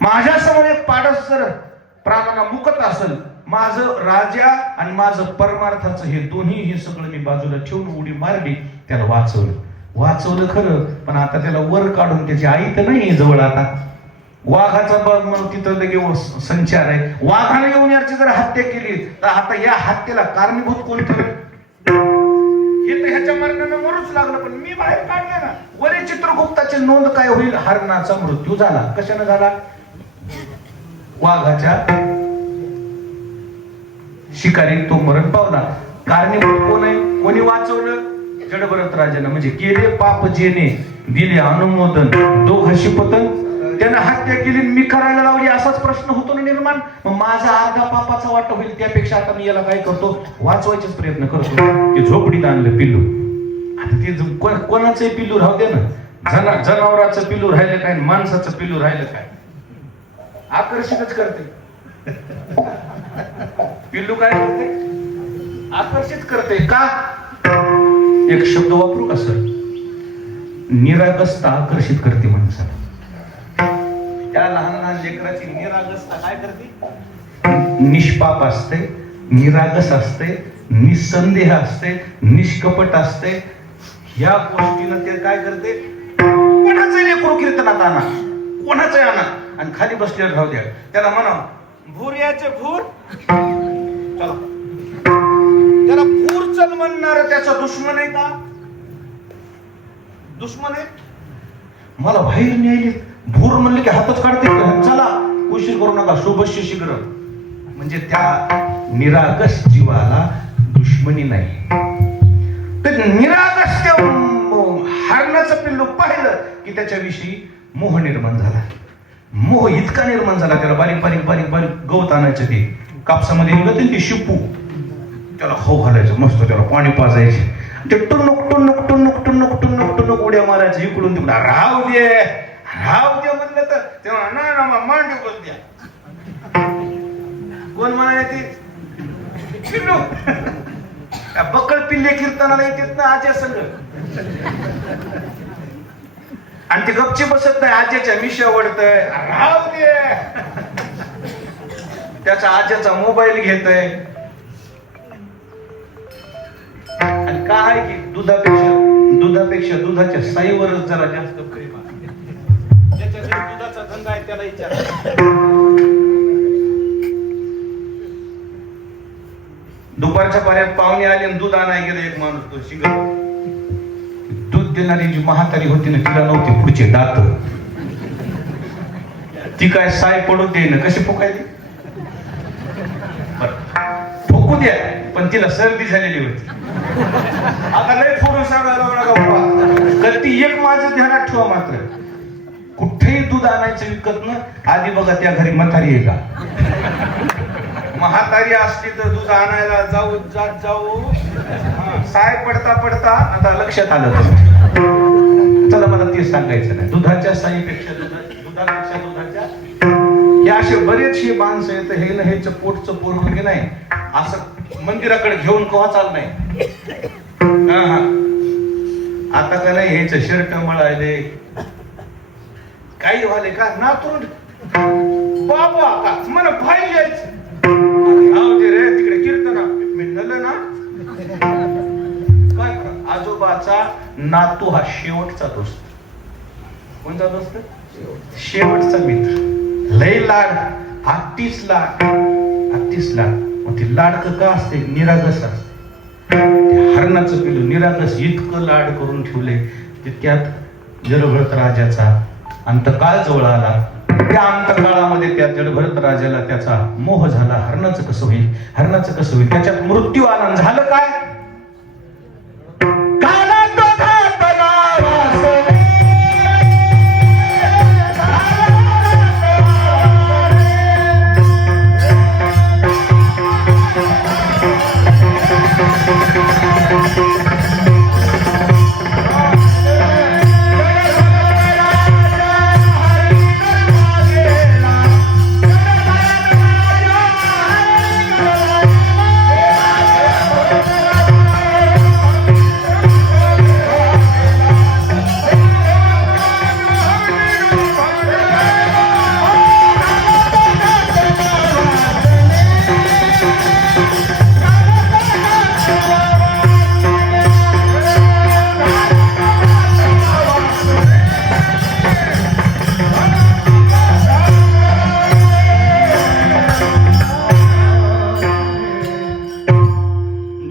माझ्या समोर एक पाडस जर प्राणाला मुकत असेल, माझं राजा आणि माझं परमार्थाचं हे दोन्ही, हे सगळं मी बाजूला ठेवून उडी मारली, त्याला वाचवलं खरं, पण आता त्याला वर काढून त्याची आई तर नाही जवळ. आता वाघाचा बघ मग तिथं लगे संचार आहे. वाघाने येऊन याची जर हत्या केली तर आता या हत्येला कारणीभूत कोण ठरेल? हे तर ह्याच्या मरणानं मरूच लागलं, पण मी बाहेर काढले ना. वरे चित्रगुप्ताची नोंद काय होईल? हरणाचा मृत्यू झाला. कशाने झाला? वाघाच्या शिकारी तो मरण पावला. कारणीभूत कोण आहे? कोणी वाचवलं? जडभरत राजानं. म्हणजे केले पाप जेने दिले अनुमोदन, दोघाशी पतन, त्यानं हत्या केली, मी करायला लावली, असाच प्रश्न होतो ना निर्माण. मग माझा अर्धा पापाचा वाटा होईल, त्यापेक्षा आता मी याला काय करतो, वाचवायचेच प्रयत्न करतो. ते झोपडीत आणलं पिल्लू. आता ते कोणाचंही पिल्लू राहू दे ना, जनावराचं पिल्लू राहिलं काय, माणसाचं पिल्लू राहिलं काय, आकर्षितच करते. पिल्लू काय करते? आकर्षित करते. का? एक शब्द वापरू का सर? निरागसता आकर्षित करते माणसाला. त्या लहान लहान लेकराची निरागसता काय करते? निष्पाप असते, निरागस असते, निसंदेह असते, निष्कपट असते. ह्या गोष्टीनं ते काय करते? कोणाचं लेकरू कीर्तनात आणा, कोणाचं आणा आणि खाली बसलेलं राहू द्या. त्याला म्हणा भूर याचे भूर, चला. त्याला भूर चल म्हणणार त्याचा दुश्मन आहे का? दुश्मन आहे. मला बाहेर न्यायले, भूर म्हणले की हातच काढते, चला उशीर करू नका, शुभस्य शीघ्र. म्हणजे त्या निरागस जीवाला दुश्मनी नाही. तर निरागस त्या हरणाचं पिल्लू पाहिलं की त्याच्याविषयी मोह निर्माण झाला. मोह इतका निर्माण झाला, त्याला बारीक बारीक बारीक बारीक गवत आणायचं, ते कापसामध्ये निघत ते शिपू, त्याला खाऊ घालायचं, मस्त त्याला पाणी पाजायचे, ते टुनुक टुनुक टुनुक टुनुक टुनुक टुनुक उड्या मारायचं इकडून तिकडं. राहू दे म्हणलं तर तेव्हा ना मांडी बोल द्या. कोण म्हणाले ते पिल्लू? बकळ पिल्ले कीर्तनाला येतात ना आज्या संघ, आणि ते गपची बसत नाही, आज्याच्या मिशा ओढतय. राहू दे, त्याचा आज्याचा मोबाईल घेतय. आणि काय की दुधापेक्षा दुधाच्या साईवरच जरा जास्त प्रेम आहे. ज्याच्या दुधाचा धंदा आहे त्याला विचार. दुपारच्या पाण्यात पाहुणे आले आणि दूध आणाय गेलं एक माणूस, तो शिंगल. दूध देणारी जी म्हातारी होती ना, तिला नव्हते पुढचे दात, ती काय साय पडू दे ना, कशी फुकायली? फुकू द्या, पण तिला सर्दी झालेली होती. आता लय फोडून सांगायला लागला, तर ती एक माझं ध्यानात ठेवा, मात्र कुठेही दूध आणायचं विकत ना, आधी बघा त्या घरी म्हातारी आहे का. म्हातारी असली तर दूध आणायला जाऊ साय पडता आता लक्षात आलं. चला, मला ते सांगायचं नाही. दुधाच्या साईपेक्षा दुधाच्या हे असे बरेचसे माणसं आहेत, हे ना हेच पोटचं पोरग नाही असं मंदिराकडे घेऊन कवा चाल नाही. आता का नाही हेच शर्ट मळायले काही व्हायले का नातून बाबा का मला भाई यायचं. रे तिकडे कीर्तना मिळलं ना. काय आजोबाचा नातू हा शेवटचा दोस्त. कोणता दोस्त? शेवटचा मित्र. लय लाड, अतिच लाड. मग ते लाडकं का असते? निरागस असते. हरणाचं पिल्लू निरागस इतकं लाड करून ठेवले, त्यात जडभरत राजाचा अंतकाळ जवळ आला. त्या अंतकाळामध्ये त्या जडभरत राजाला त्याचा मोह झाला. हरणाचं कसं होईल? त्याच्यात मृत्यू आनंद झालं. काय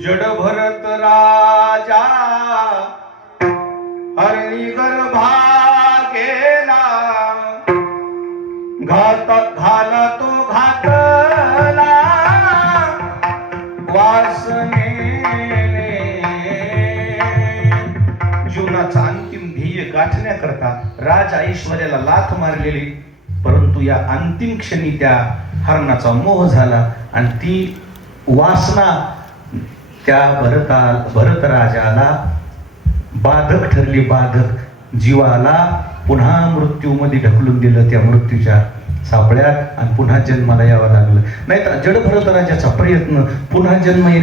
जडभरत राजा हरणी गर्भा गेला, घाला तो घातला वासने. जीवनाचा अंतिम ध्येय गाठण्याकरता राज ऐश्वर्याला लाथ मारलेली, परंतु या अंतिम क्षणी त्या हरणाचा मोह झाला आणि ती वासना त्या भरत राजाला बाधक ठरली. बाधक जीवाला पुन्हा मृत्यूमध्ये ढकलून दिलं, त्या मृत्यूच्या सापळ्यात, आणि पुन्हा जन्माला यावं लागलं. नाहीतर जडभरत राजाचा प्रयत्न पुन्हा जन्माला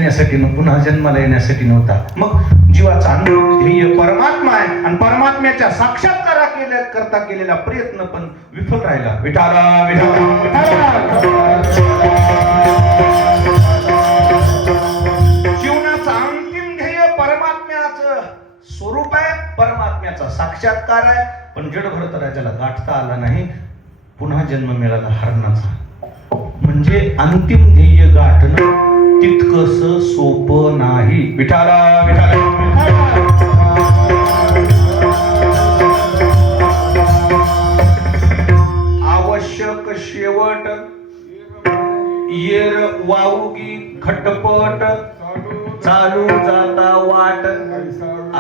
येण्यासाठी नव्हता. मग जीवाचा अंतिम ध्येय परमात्मा आहे, आणि परमात्म्याच्या साक्षात्कारा करता केलेला प्रयत्न पण विफल राहिला. विठाला स्वरूप आहे, परमात्म्याचा साक्षात्कार आहे, पण जडभरत राजाला गाठता आला नाही. पुन्हा जन्म मिळाला हरणाचा. म्हणजे अंतिम ध्येय गाठणं तितकस सोपं नाही. विठाला वाऊगी खटपट चालू जाता वाट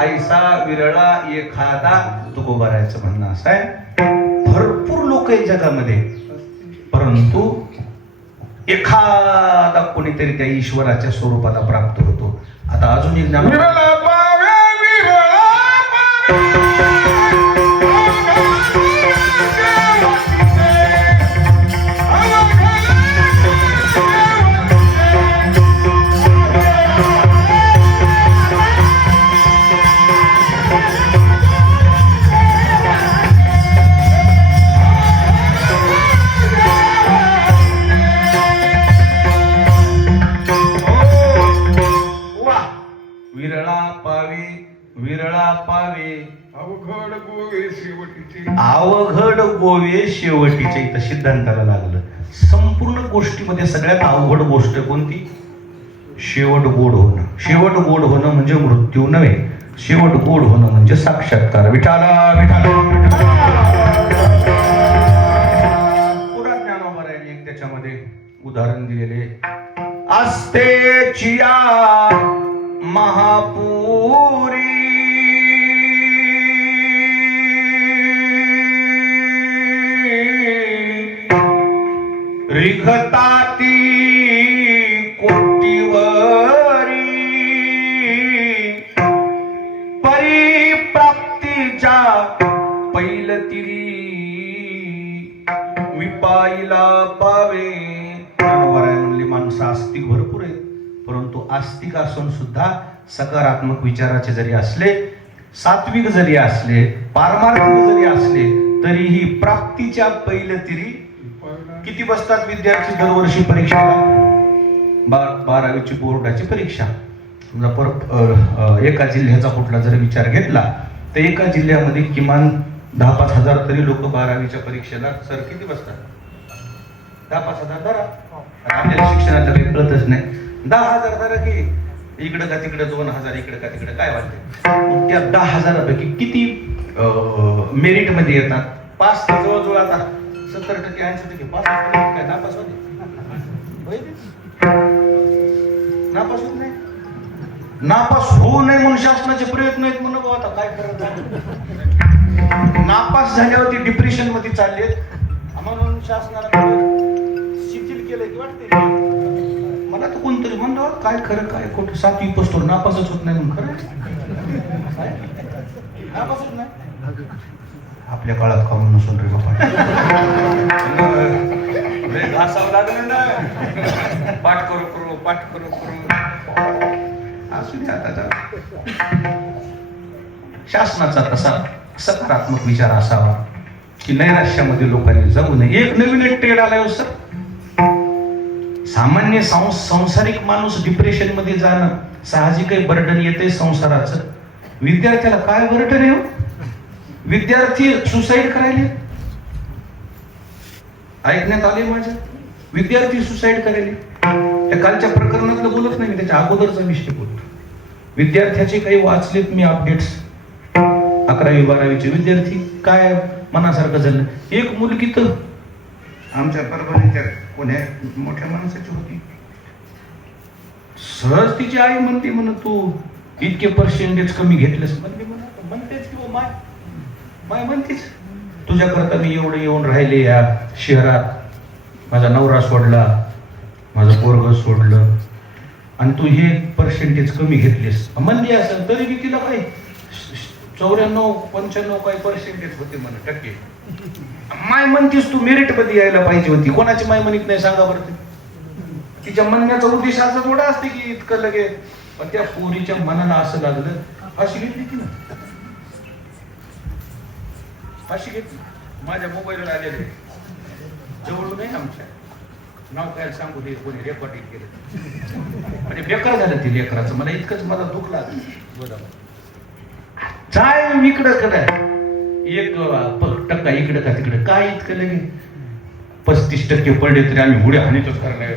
ऐसा विरळा एखादा तुकोबारायचं म्हणणं असं आहे. भरपूर लोक आहेत जगामध्ये, परंतु एखादा कोणीतरी त्या ईश्वराच्या स्वरूपाला प्राप्त होतो. आता अजून एक नाम विरळा पावे अवघड गोवे शेवटीचे. इथं सिद्धांताला लागलं. संपूर्ण गोष्टीमध्ये सगळ्यात अवघड गोष्ट कोणती? शेवट गोड होणं. शेवट गोड होणं म्हणजे मृत्यू नव्हे, शेवट गोड होणं म्हणजे साक्षात्कार. विठाला विठाला पुरा ज्ञानोबारायांनी एक त्याच्यामध्ये उदाहरण दिलेले. असते चिया महापुरी रिघताती कोटीवरी परिप्राप्तीच्या पैलतिरी विपाईला पावे. म्हणले माणसं आस्तिक भरपूर आहेत, परंतु आस्तिक असून सुद्धा सकारात्मक विचाराचे जरी असले, सात्विक जरी असले, पारमार्थिक जरी असले, तरीही प्राप्तीच्या पैलतिरी. किती बसतात विद्यार्थी दरवर्षी परीक्षेला? 12वीची बोर्डाची परीक्षा. एका जिल्ह्याचा कुठला जर विचार घेतला तर एका जिल्ह्यामध्ये किमान 10-5 हजार तरी लोक 12वीच्या परीक्षेला. सर किती बसतात? 10-5 हजार धरा. आपल्याला शिक्षणाचं काही कळतच नाही. 10,000 धरा की इकडं का तिकडं 2,000 इकडं का तिकडं काय वाटतं. त्या 10,000पैकी किती मेरिट मध्ये येतात? 5 तर जवळजवळ आता 70% 80% पास काय नापास होते? नापास होत नाही. नापास होऊ नये म्हणून शासनाचे प्रयत्न आहेत म्हणून. आता काय करत आहे? नापास झाल्यावरती डिप्रेशन मध्ये चाललेत म्हणून शासनाला शिथिल केलंय की वाटते. मला तर कोणतरी म्हणलं काय खरं काय खोटं. 7वी पोस्टवर नापासच होत नाही म्हणून. खरं नापास होत नाही. आपल्या काळात कामून नसून रे बाबा. घासावं लागलं ना. पाठ करू करू पाठ करू करू असू दे आता. शासनाचा तसा सकारात्मक विचार असावा की नैराश्यामध्ये लोकांनी जाऊ नये. एक नवीन ट्रेड आलाय सर. सामान्य संसारिक माणूस डिप्रेशन मध्ये जाणं साहजिक आहे. बर्डन येते संसाराचं. विद्यार्थ्याला काय बर्डन आहे? विद्यार्थी सुसाईड करायले. ऐकण्यात आले माझ्या. विद्यार्थी सुसाईड करायले. त्या कालच्या प्रकरणातलं बोलत नाही मी, त्याच्या अगोदरचा विषय बोलतो. विद्यार्थ्याचे काही वाचलेत मी अपडेट्स. 11वी 12वीचे विद्यार्थी काय मनासारखं झालं. एक मुलगी तर आमच्या परभणीच्या कोण्या मोठ्या माणसाची होती. सहज तिची आई म्हणते म्हण तू इतके पर्सेंटेज कमी घेतलेस. म्हणतेच किंवा माय म्हणतेच तुझ्याकरता मी एवढं येऊन राहिले या शहरात. माझा नवरा सोडला, माझं पोरग सोडलं आणि तू हे पर्सेंटेज कमी घेतलेस म्हणली असेल. तरी मी तिला काही 94-95 काही पर्सेंटेज होते म्हणा टक्के. माय म्हणतीस तू मेरिट मध्ये यायला पाहिजे होती. कोणाची माय म्हणत नाही सांगा बरं. तिच्या म्हणण्याचा उद्देश असा थोडा असते की इतकं लगे. पण त्या पोरीच्या मनाला असं लागलं. फाशी घेतली ती ना. फाशी घेतली. माझ्या मोबाईलला आलेले जवळून नाही आमच्या नाव काय सांगू दे कोणी रेकॉर्डिंग केलं. म्हणजे बेकार झालं ते लेकराचं. मला इतकंच मला दुःख लागलं. चाय इकडं कडे 1% इकडं का तिकडं काय इतकं लगे. 35% पडले तरी आम्ही उड्या हानीतच करणार.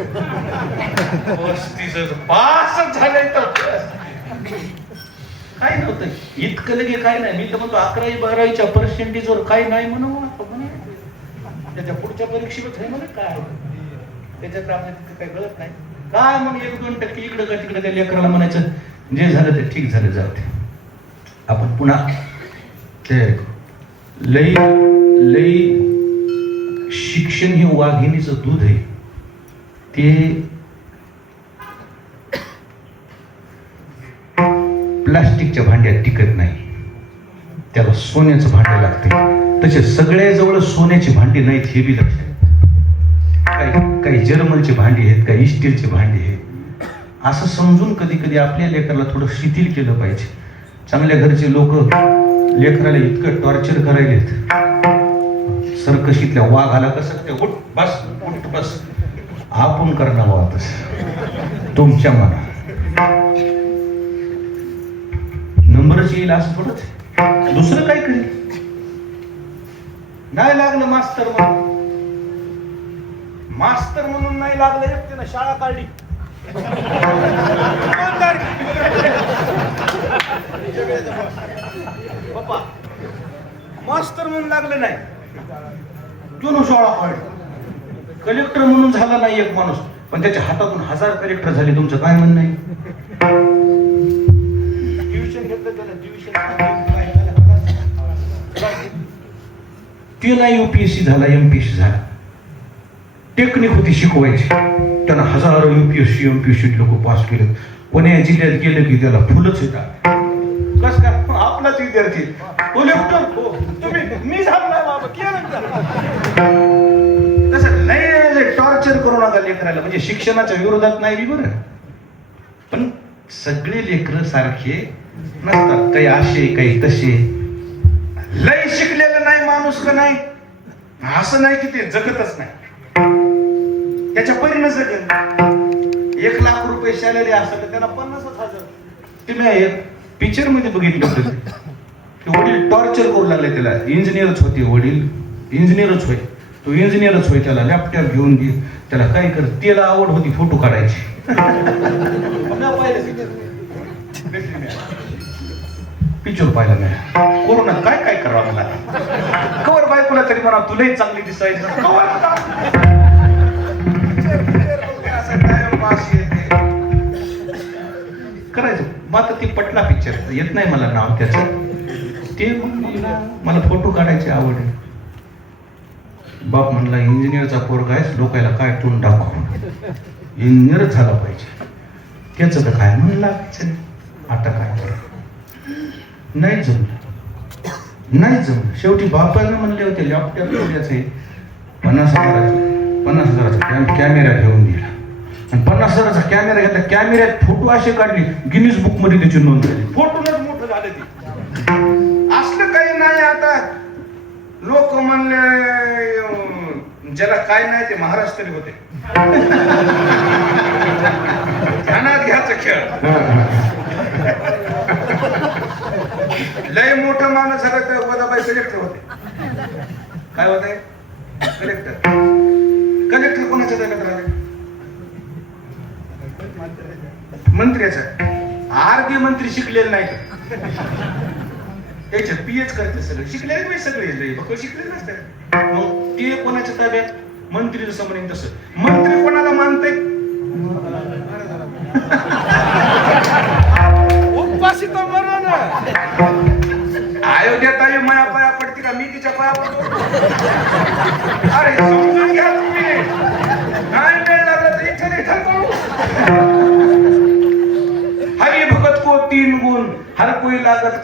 35 पासच झालंय तर काय नव्हतं इतकं लगे. काय नाही. मी तर म्हणतो 11वी 12वीच्या पर्सेंटेजवर काय नाही म्हणून त्याच्या पुढच्या परीक्षेवर आहे म्हणा काय. त्याच्यात आपल्याला तिथं काही कळत नाही. काय मग 1-2% इकडं का तिकडे त्या लेकराला म्हणायचं जे झालं ते ठीक झालं, जाऊ दे. आपण पुन्हा ते लई लई शिक्षण हे वाघिणीचं दूध आहे. ते प्लास्टिकच्या भांड्यात टिकत नाही, त्याला सोन्याचं भांडं लागते. तसे सगळ्याजवळ सोन्याची भांडी नाहीत हे बी लक्षात. काही जर्मनची भांडी आहेत, काही स्टीलची भांडी आहेत. असं समजून कधी कधी आपल्या लेकराला थोडं शिथिल केलं पाहिजे. चांगल्या घरचे लोक लेकराला इतकं टॉर्चर करायलेत. सर्कशीतल्या वाघाला कसं ते उठ बस आपण करणं वाटस तुमच्या मनात नंबरच येईल असं थोडंच. दुसरं काय करेल? नाही लागलं मास्तर म्हणून नाही लागलं, एकट्यानं शाळा काढली. बाप्पा मास्तर म्हणून लागलं नाही, तो शाळा काढली. कलेक्टर म्हणून झाला नाही एक माणूस, पण त्याच्या हातातून 1000 कलेक्टर झाले. तुमचं काय म्हणणं आहे? ट्युशन घेतलं त्याला, ते नाही UPSC झाला, MPSC झाला. टेक्निक होती शिकवायची, त्यांना 1000 UPSC MPSC लोक पास केले. पुण्या जिल्ह्यात गेलं की त्याला फुलच येतात. कस का? आपलाच विद्यार्थी कलेक्टर तुम्ही, मी झाला बाबा केलं. तसं नाही, टॉर्चर करू नका लेकराला. म्हणजे शिक्षणाच्या विरोधात नाही मी बरं, पण सगळे लेकर सारखे नसतात. काही असे काही तसे. लय शिकलेलं नाही माणूस का नाही असं नाही की ते जगतच नाही, त्याच्या परीनं जगेल. 1 लाख रुपये सॅलरी असं तर त्याला 50,000. तुम्ही पिक्चर मध्ये बघितलं होतं, वडील टॉर्चर करू लागले त्याला. इंजिनियरच होते वडील, इंजिनियरच होय, तो इंजिनियरच होय. त्याला लॅपटॉप घेऊन घे, त्याला काय कर, त्याला आवड होती फोटो काढायची. पिक्चर पाहिला नाही. कोरोना काय काय करावं मला, कवर बायकोला तरी म्हणा तुलाही चांगली दिसायची. करायचं मग आता ती पटला पिक्चर, येत नाही मला नाव त्याचं. ते मला फोटो काढायची आवड आहे. बाप म्हणला इंजिनियरचा पोरगा आहे, लोकायला काय तोंड दाखव, इंजिनियरच झाला पाहिजे. त्याचं तर काय म्हणून लागायचं. आता काय नाही जमलं. शेवटी बापाने म्हणले होते लॅपटॉप ठेवल्याचे 50,000चा कॅमेरा घेऊन दिला. आणि 50,000चा कॅमेरा घेतला. कॅमेऱ्यात फोटो असे काढले, गिनीज बुक मध्ये त्याची नोंद झाली. फोटोच मोठं झालं ते. असलं काही नाही. आता लोक म्हणले ज्याला काय नाही ते महाराज तरी होते. ध्यानात घ्यायचं खेळ. लय मोठं माणूस झालं तर वदाबाई कलेक्टर होते. काय होत आहे? कलेक्टर कोणाच्या जागेत राहिले? मंत्र्याचा. आरबी मंत्री शिकलेले नाही, त्याच्यात PH करते सगळे शिकलेले, सगळे फक्त शिकलेले नसतात. मग ते कोणाच्या ताब्यात? मंत्री जसं म्हणेन तसं. मंत्री कोणाला मानते? उपाशी तर बरं ना. अयोध्यात आई माया पाया पडते का मी तिच्या पाया पडतो? अरे समजून घ्या तुम्ही. काय वेळ लागला तर इथं हरी भगत को 3 गुण, हर कोई लागत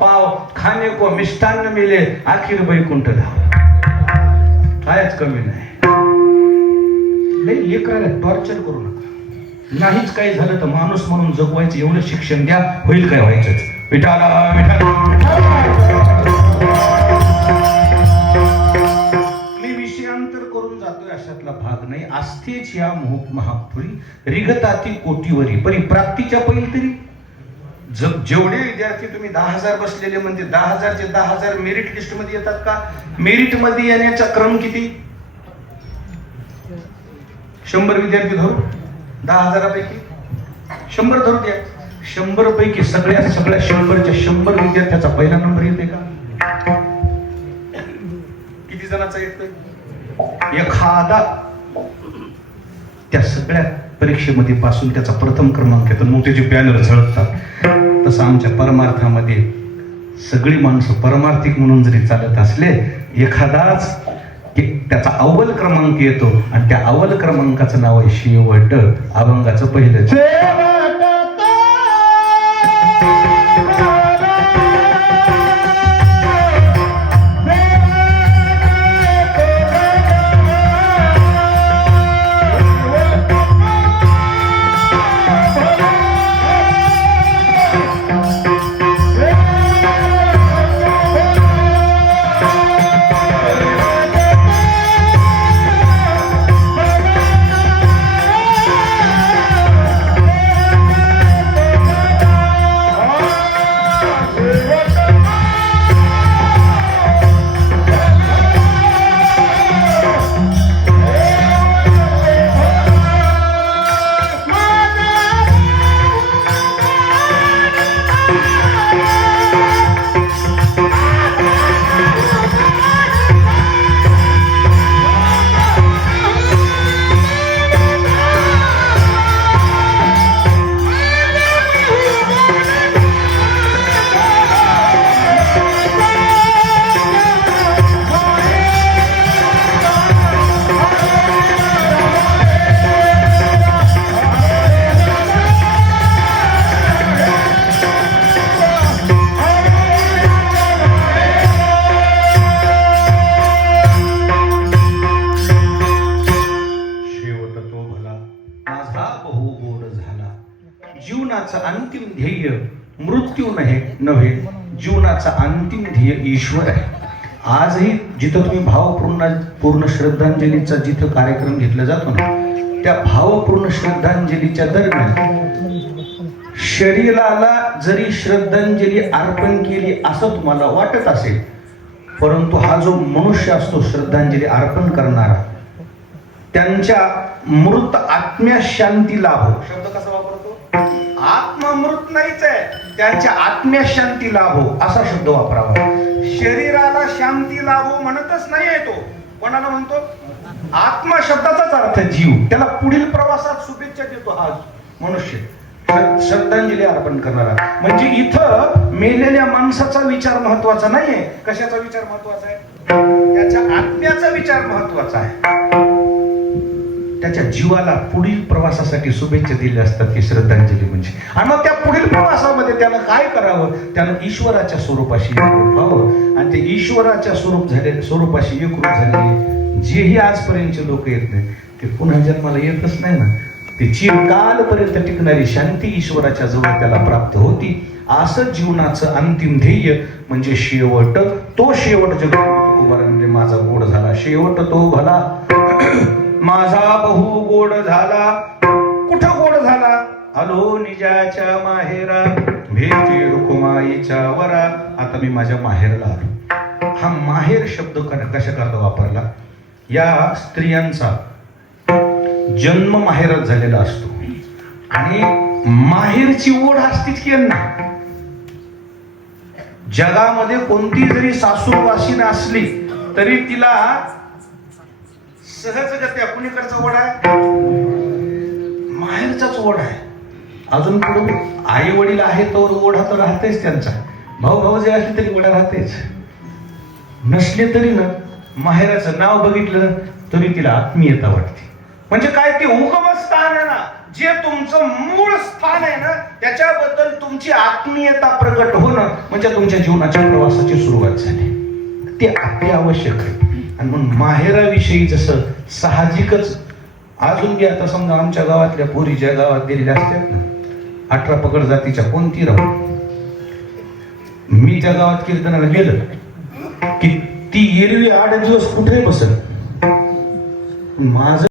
पाव, खाने को मिष्टान्न मिले, आखिर बैकुंठ धाव. कायच कमी नाही. लई लेकराला टॉर्चर करू नका. नाहीच काही झालं तर माणूस म्हणून जगवायचं एवढं शिक्षण द्या, होईल काय व्हायचंच. विठाला मी विषयांतर करून जातोय अशातला भाग नाही. आस्थेच या महापुरी रिगताती कोटीवरी परी प्राप्तीच्या पहिली तरी. जेवढे विद्यार्थी तुम्ही 10,000 बसलेले म्हणते, 10,000चे 10,000 मेरिट लिस्ट मध्ये येतात का? मेरिट मध्ये येण्याचा क्रम किती? 100 विद्यार्थी धरू, 10,000पैकी 100 धरू द्या. 100 पैकी सगळ्या 100च्या 100 विद्यार्थ्याचा पहिला नंबर येते का? किती जणांचा येतोय? एखादा. त्या सगळ्या परीक्षेमध्ये पासून त्याचा प्रथम क्रमांक येतो, मग त्याचे बॅनर झळकतात. तसं आमच्या परमार्थामध्ये सगळी माणसं परमार्थिक म्हणून जरी चालत असले, एखादाच त्याचा अव्वल क्रमांक येतो आणि त्या अव्वल क्रमांकाचं नाव आहे शेवट, अभंगाचं पहिलं. जीवनाचं अंतिम ध्येय मृत्यू नव्हे, जीवनाचा अंतिम ध्येय ईश्वर आहे. आजही जिथं तुम्ही भावपूर्ण श्रद्धांजलीचा जिथं कार्यक्रम घेतला जातो ना, त्या भावपूर्ण श्रद्धांजलीच्या दरम्यान शरीराला जरी श्रद्धांजली अर्पण केली असं तुम्हाला वाटत असेल, परंतु हा जो मनुष्य असतो श्रद्धांजली अर्पण करणारा, त्यांच्या मृत आत्म्यास शांती लाभो. शब्द कसा वापरतो? आत्मा मृत नाहीच आहे, त्यांच्या आत्म्यास शांती लाभो असा शब्द वापरावा. शरीराला शांती लाभो म्हणतच नाहीये तो. कोणाला म्हणतो? आत्मा शब्दाचाच अर्थ जीव. त्याला पुढील प्रवासात शुभेच्छा देतो हा मनुष्य श्रद्धांजली अर्पण करणारा. म्हणजे इथं मेलेल्या माणसाचा विचार महत्वाचा नाहीये. कशाचा विचार महत्वाचा आहे? त्याच्या आत्म्याचा विचार महत्वाचा आहे. त्याच्या जीवाला पुढील प्रवासासाठी शुभेच्छा दिल्या असतात की श्रद्धांजली म्हणजे. आणि मग त्या पुढील प्रवासामध्ये त्यानं काय करावं? त्यानं ईश्वराच्या स्वरूपाशी एकरूप व्हावं. आणि ते ईश्वराच्या स्वरूपाशी एकरूप झालेले जेही आजपर्यंतचे लोक येत नाही ते पुन्हा जन्माला येतच नाही ना. ते चिरकालपर्यंत टिकणारी शांती ईश्वराच्या जवळ त्याला प्राप्त होती. असं जीवनाचं अंतिम ध्येय म्हणजे शेवट. तो शेवट जगत म्हणजे माझा गोड झाला शेवट तो भला, माझा बहु गोड झाला. कुठं गोड झाला? आलो निजाच्या माहेरा, भेटी रुक्माईच्या वरा. आता मी माझ्या माहेरला आलो. हा माहेर शब्द कशाकरता वापरला? या स्त्रियांचा जन्म माहेरात झालेला असतो आणि माहेरची ओढ असतीच की यांना. जगामध्ये कोणती जरी सासूरवासीन असली तरी तिला सहजगत्या कुणीकडचा ओढ आहे? माहेरचाच ओढ आहे. अजून पुढे आई वडील आहे तर ओढा तर राहतेच त्यांचा. भाऊ भाऊ जे असले तरी ओढा राहतेच. नसले तरी ना माहेराचं नाव बघितलं तरी तिला आत्मीयता वाटते. म्हणजे काय? ते उगमस्थान आहे ना, जे तुमचं मूळ स्थान आहे ना, त्याच्याबद्दल तुमची आत्मीयता प्रकट होणं म्हणजे तुमच्या जीवनाच्या प्रवासाची सुरुवात झाली. ते अत्यावश्यक आहे. आणि म्हणून माहेराविषयी जसं साहजिकच अजून बी आता समजा आमच्या गावातल्या पोरी ज्या गावात दिलेल्या असतात ना, 18 पकड जातीच्या कोणती राहू, मी त्या गावात कीर्तनाला गेलं की ती एरवी 8 दिवस कुठे बसल. माझं